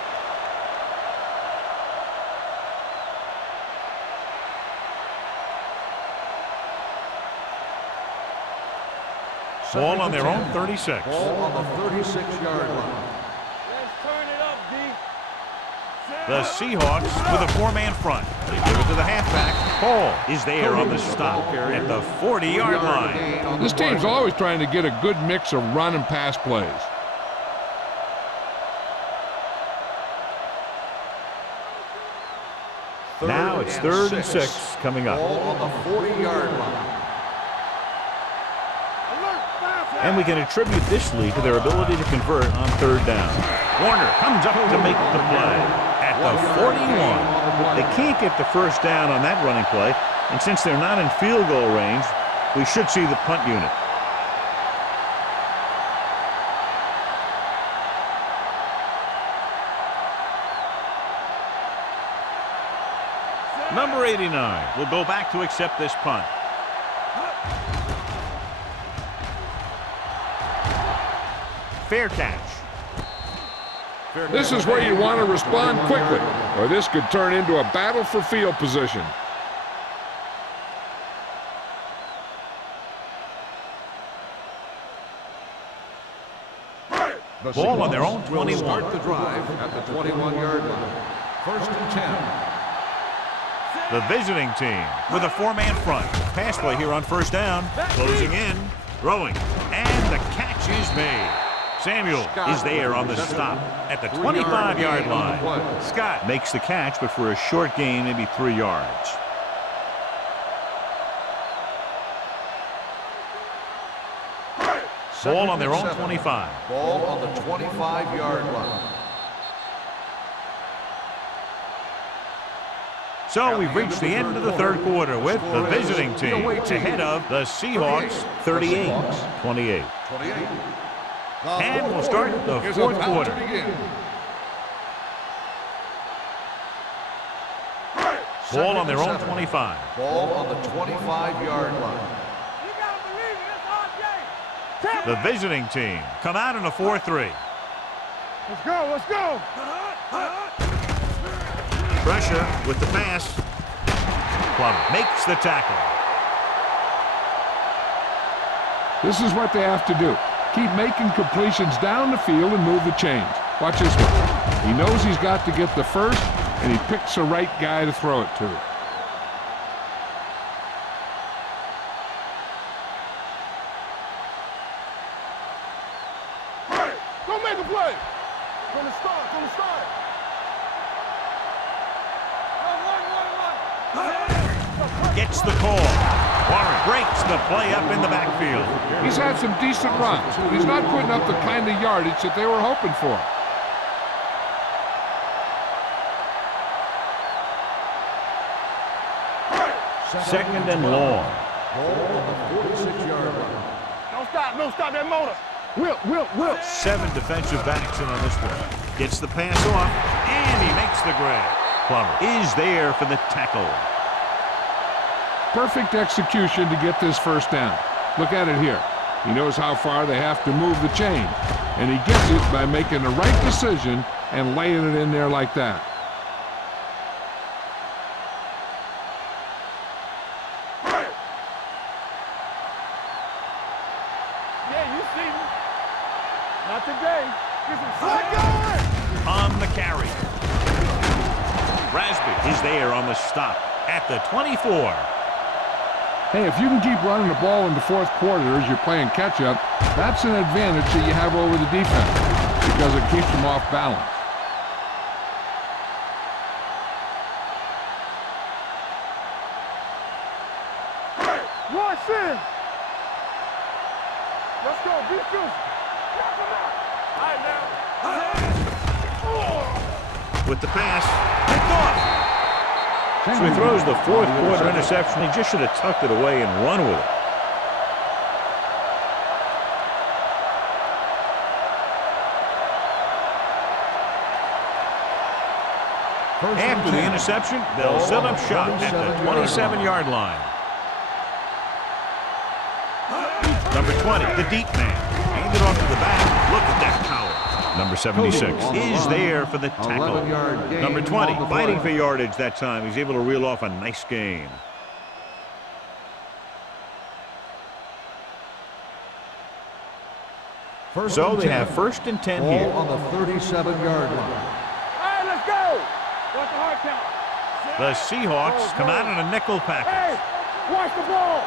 Ball on their own 36. Ball on the 36-yard line. Let's turn it up, D. The Seahawks with a 4-man front. They give it to the halfback. Paul is there on the stop at the 40-yard line. This team's always trying to get a good mix of run and pass plays. Now it's 3rd and 6 coming up. Ball on the 40-yard line. And we can attribute this lead to their ability to convert on 3rd down. Warner comes up to make the play at the 41. They can't get the first down on that running play, and since they're not in field goal range, we should see the punt unit. Number 89 will go back to accept this punt. Fair catch. This is where you want to respond quickly, or this could turn into a battle for field position. Ball on their own 21. Will start the drive at the 21-yard line. 1st and 10. The visiting team with a 4-man front. Pass play here on first down. Closing in, throwing, and the catch is made. Samuel is there on the stop at the 25-yard line. Scott makes the catch, but for a short gain, maybe 3 yards. Ball on their own 25. Ball on the 25-yard line. So we've reached the end of the 3rd quarter with the visiting team ahead of the Seahawks 38-28. And we'll start the 4th quarter. Ball on their own 25. Ball on the 25-yard line. The visiting team come out in a 4-3. Let's go, let's go. Pressure with the pass. Plum makes the tackle. This is what they have to do. Keep making completions down the field and move the chains. Watch this one. He knows he's got to get the first, and he picks the right guy to throw it to. Go make a play. From the start, from the start. Gets the call. Warren breaks the play up in the backfield. He's had some decent runs, but he's not putting up the kind of yardage that they were hoping for. Second and long. Ball on the 46-yard line. Don't stop that motor. Whip. 7 defensive backs in on this one. Gets the pass off, and he makes the grab. Plummer is there for the tackle. Perfect execution to get this first down. Look at it here. He knows how far they have to move the chain, and he gets it by making the right decision and laying it in there like that. Yeah, you see me. Not today. Get some slack going. On the carry. Rasby is there on the stop at the 24. Hey, if you can keep running the ball in the fourth quarter as you're playing catch-up, that's an advantage that you have over the defense because it keeps them off balance. Rush in. Let's go. Be fierce. Knock him out. All right, now. With the pass, picked off. So he throws the fourth quarter interception. He just should have tucked it away and run with it. After the interception, they'll set up shop at the 27-yard line. Number 20, the deep man. Handed off to the back. Look at that power. Number 76 is there for the tackle. Number 20, fighting for yardage that time. He's able to reel off a nice gain. So they have first and 10 here. Ball on the 37-yard line. All right, let's go. What's the hard count? The Seahawks come out in a nickel package. Hey, watch the ball.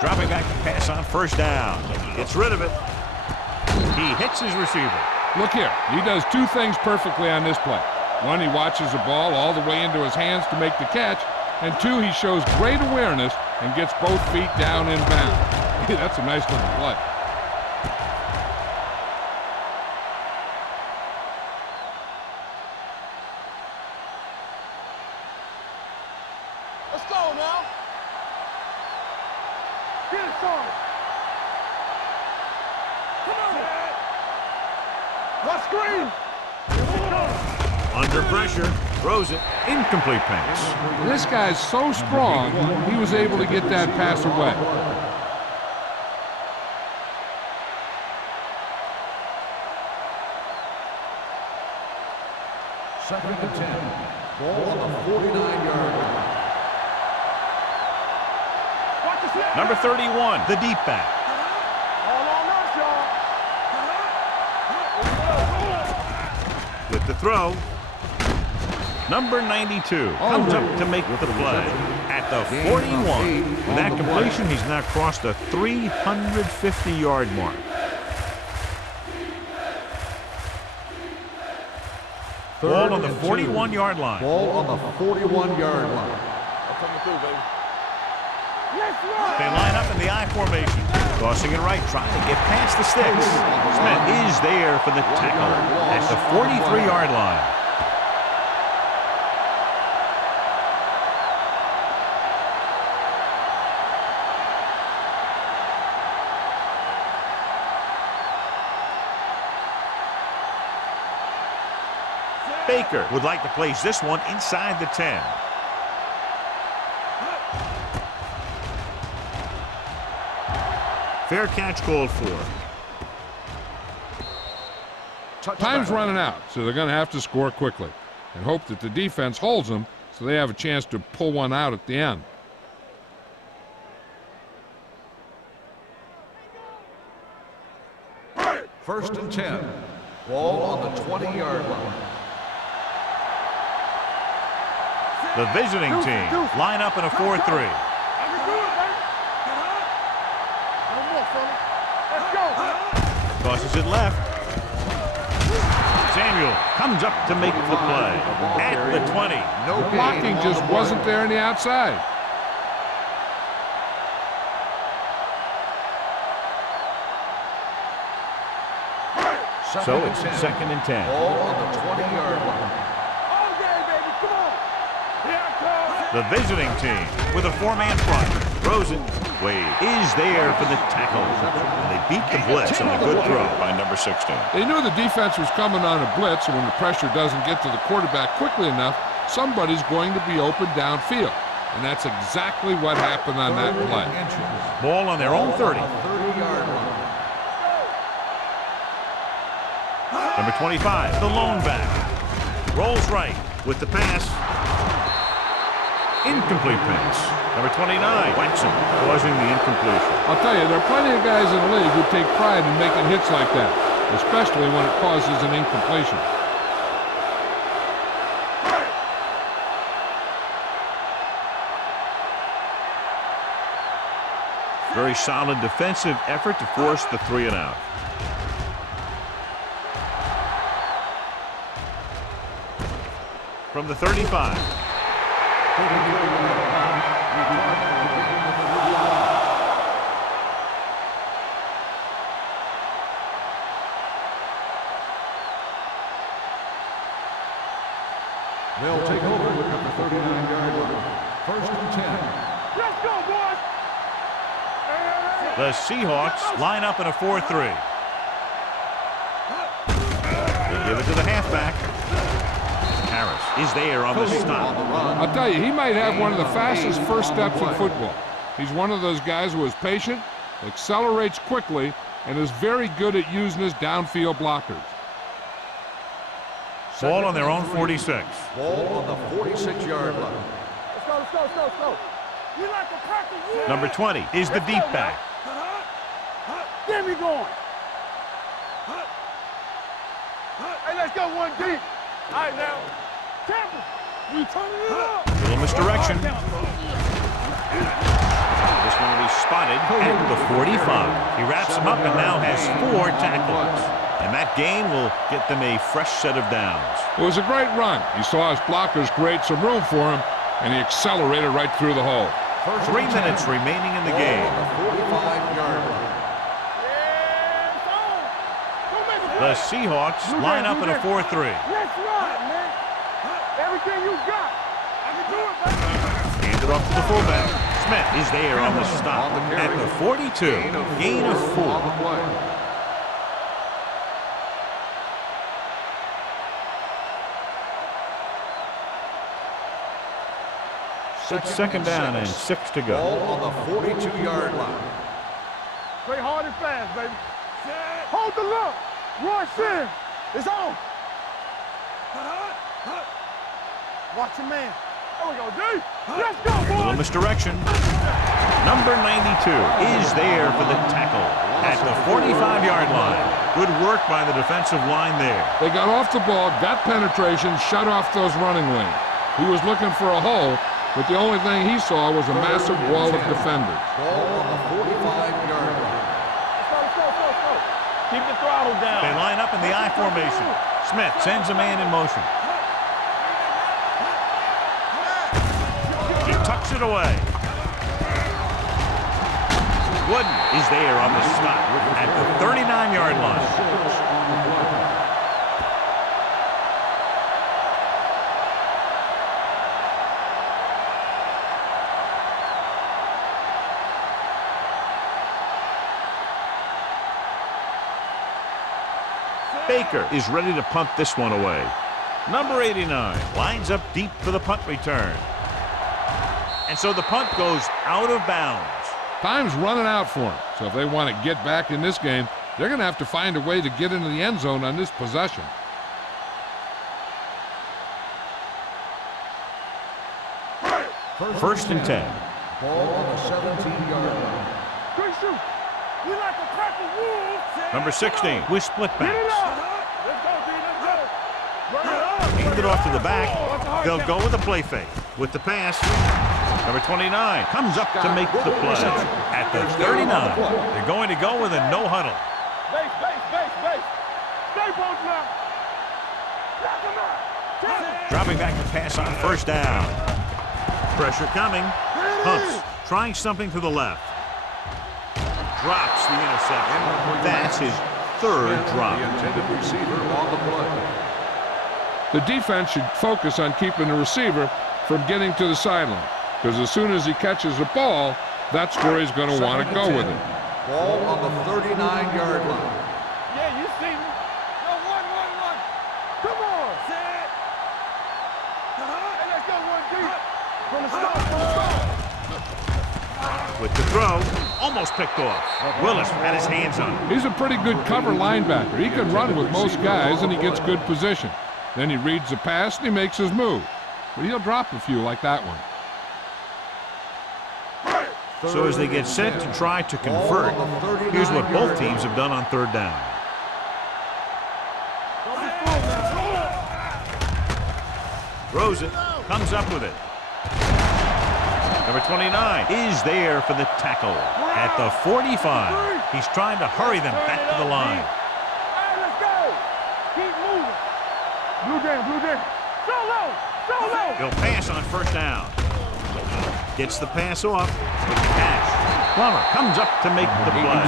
Dropping back to pass on first down. Gets rid of it. He hits his receiver. Look here. He does two things perfectly on this play. One, he watches the ball all the way into his hands to make the catch. And two, he shows great awareness and gets both feet down in bounds. That's a nice little play. Let's go now. Get it, son. Come on. What screen? Under pressure. Throws it. Incomplete pass. This guy's so strong, he was able to get that pass away. Second and 10. Ball on the 49-yard line. Watch the snap. Number 31, the deep back. All on us, y'all. With the throw. Number 92 comes up to make the play at the 41. With that completion, he's now crossed the 350-yard mark. Ball on the 41-yard line. Ball on the 41-yard line. I'm coming through, baby. Yes, Lord. They line up in the I formation. Tossing it right, trying to get past the sticks. Smith is there for the tackle at the 43-yard line. Baker would like to place this one inside the 10. Fair catch called for. Time's running out, so they're going to have to score quickly and hope that the defense holds them so they have a chance to pull one out at the end. First and 10. Ball on the 20-yard line. The visiting team line up in a 4-3. I can do it, baby. No more Tosses it left. Samuel comes up to make the play. At the 20. No Blocking gain just on the wasn't play. there on the outside. So it's 2nd and 10. Ball on the 20-yard line. Okay, baby, come on. Here I come. The visiting team with a 4-man front. Throws it. Wade is there for the tackle. And they beat the blitz on a good throw by number 16. They knew the defense was coming on a blitz, and when the pressure doesn't get to the quarterback quickly enough, somebody's going to be open downfield. And that's exactly what happened on that play. Ball on their own 30. 30-yard line. Number 25, the lone back. Rolls right with the pass. Incomplete pass. Number 29, whacks him, causing the incompletion. I'll tell you, there are plenty of guys in the league who take pride in making hits like that, especially when it causes an incompletion. Very solid defensive effort to force the 3 and out. From the 35. They'll take over at the 39-yard line. 1st and 10. Let's go, boys. The Seahawks line up in a 4-3. They give it to the halfback. Harris is there on the stop. I'll tell you, he might have one of the fastest first steps in football. He's one of those guys who is patient, accelerates quickly, and is very good at using his downfield blockers. Ball on their own 46. Ball on the 46-yard line. Let's go, let's go, let's go, let's go. You like a pack of wolves. Number 20 is the deep back. Get me going. Hey, let's go one deep. All right, now. Temple, we turning it up. Little misdirection. This one will be spotted at the 45. He wraps him up and now has 4 tackles. And that gain will get them a fresh set of downs. It was a great run. He saw his blockers create some room for him, and he accelerated right through the hole. 3 minutes remaining in the game. Ball on the 45-yard line. The Seahawks line up in a 4-3. Let's run, man. Everything you got. I can do it, baby. Hand it off to the fullback. Smith is there on the stop at the 42. Gain of 4. On the play. It's 2nd down and 6 to go. Ball on the 42-yard line. Play hard and fast, baby. Hold the look. Rush in. It's on. Watch your man. There we go, D. Let's go, A little boys. misdirection. Number 92 is there for the tackle at the 45-yard line. Good work by the defensive line there. They got off the ball, got penetration, shut off those running lanes. He was looking for a hole, but the only thing he saw was a massive wall of defenders. Ball on the 45-yard line. Let's go. Keep the throttle down. They line up in the I formation. Smith sends a man in motion. He tucks it away. Wooden is there on the stop at the 39-yard line. Baker is ready to punt this one away. Number 89 lines up deep for the punt return. And so the punt goes out of bounds. Time's running out for them, so if they want to get back in this game, they're going to have to find a way to get into the end zone on this possession. First and 10. Ball on the 17-yard line. Quick shoot. You like a pack of wolves. Number 16 with split Get it backs. up. Let's go, D. Let's go. Run it up. Hand it off to the back. They'll go with a play fake. With the pass, number 29 comes up to make the play. At the 39, they're going to go with a no huddle. Base. tape on him now. Knock him out. Dropping back to pass on first down. Pressure coming. Humps trying something to the left. Drops the interception. That's his third drop. The intended receiver on the play. The defense should focus on keeping the receiver from getting to the sideline, because as soon as he catches the ball, that's where he's going to want to go with it. Ball on the 39-yard line. Yeah, you see me. Go 1-1-1. Come on. Set. Hey, let's go 1 deep. From the start, from the start. With the throw, almost picked off. Willis had his hands on it. He's a pretty good cover linebacker. He can run with most guys, and he gets good position. Then he reads the pass, and he makes his move. But he'll drop a few like that one. So as they get set to try to convert, here's what both teams have done on third down. Throws it, comes up with it. Number 29 is there for the tackle at the 45. He's trying to hurry them back to the line. Hey, let's go. Keep moving. Blue down. Solo. He'll pass on first down. Gets the pass off with Cash. Plummer comes up to make the play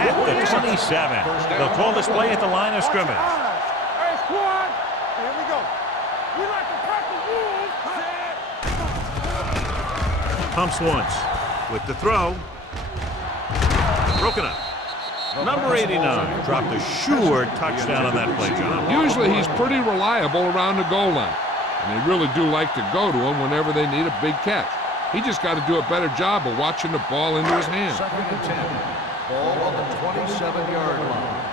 at the 27. They'll call this play at the line of scrimmage. Hey, squad. Here we go. We like to practice rules. Pumps once with the throw. Broken up. Number 89 dropped a sure touchdown on that play, John. Usually he's pretty reliable around the goal line, and they really do like to go to him whenever they need a big catch. He just got to do a better job of watching the ball into his hand. 2nd and 10. Ball on the 27-yard line.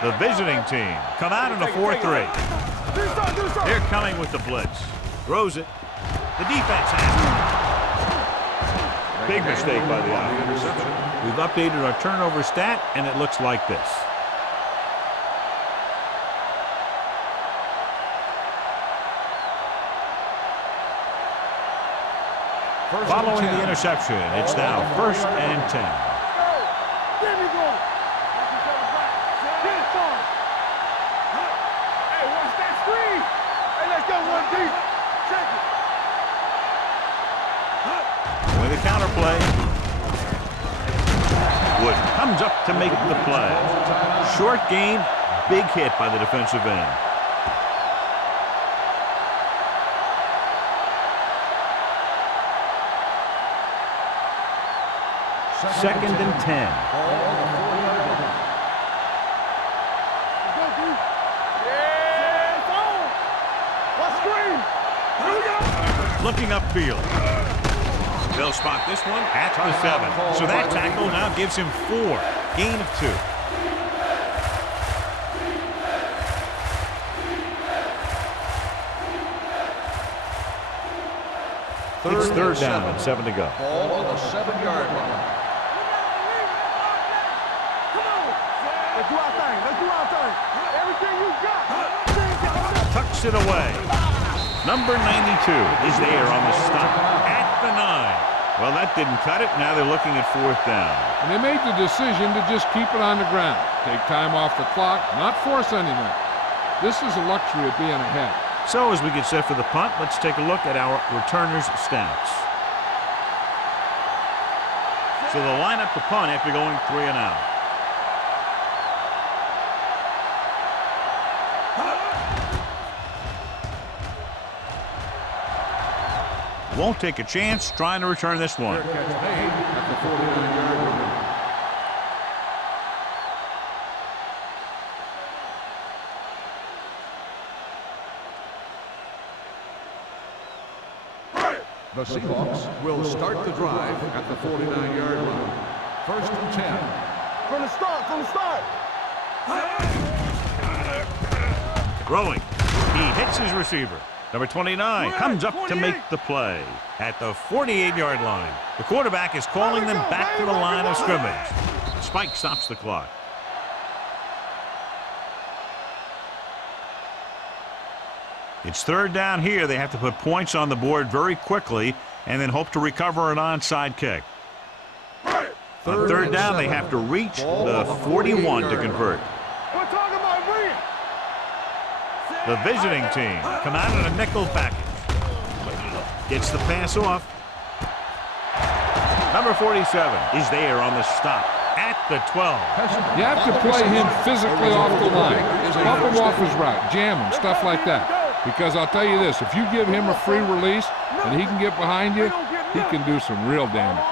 The visiting team come out in a 4-3. They're coming with the blitz. Throws it. The defense has it. Big mistake by the offense. We've updated our turnover stat, and it looks like this. Following the interception, it's now 1st and 10. There we go. Get some. Hey, watch that screen. Hey, let's go 1 deep. Check it. With a counter play. Wood comes up to make the play. Short gain, big hit by the defensive end. Second and 10. Looking upfield. They'll spot this one at the 7. So that tackle now gives him 4. Gain of 2. It's third down and 7 to go. Ball on the 7-yard line. Let's do our thing. Everything you got. Tucks it away. Number 92 is there on the stop at the 9. Well, that didn't cut it. Now they're looking at 4th down. And they made the decision to just keep it on the ground. Take time off the clock, not force anything. This is a luxury of being ahead. So as we get set for the punt, let's take a look at our returners' stats. So they'll line up the punt after going 3 and out. Won't take a chance trying to return this one. Catch made at the 49-yard line. The Seahawks will start the drive at the 49-yard line. 1st and 10. From the start. Throwing. He hits his receiver. Number 29 comes up to make the play at the 48-yard line. The quarterback is calling them back to the line of scrimmage. Spike stops the clock. It's third down here. They have to put points on the board very quickly and then hope to recover an onside kick. On third down, they have to reach the 41 to convert. We're talking about bringing. The visiting team come out in a nickel package. Gets the pass off. Number 47 is there on the stop at the 12. You have to play him physically off the line. Bump him off his route, jam him, stuff like that. Because I'll tell you this, if you give him a free release and he can get behind you, he can do some real damage.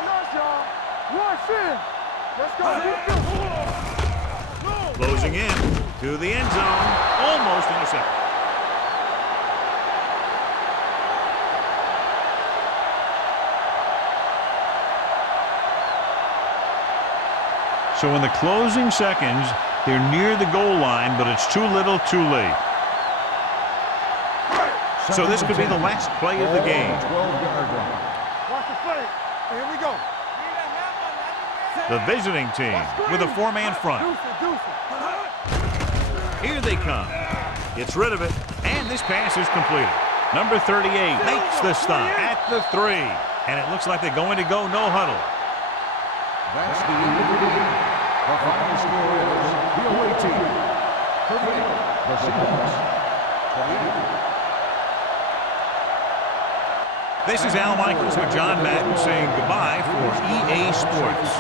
Closing in to the end zone. Almost intercepted. So in the closing seconds, they're near the goal line, but it's too little too late. So this could be the last play of the game. Watch the play. Here we go. The visiting team with a four-man front. Here they come. Gets rid of it, and this pass is completed. Number 38 makes the stop at the 3. And it looks like they're going to go no huddle. That's the end of the game. The final score is the away team 38, the Seahawks 28. This is Al Michaels with John Madden saying goodbye for EA Sports.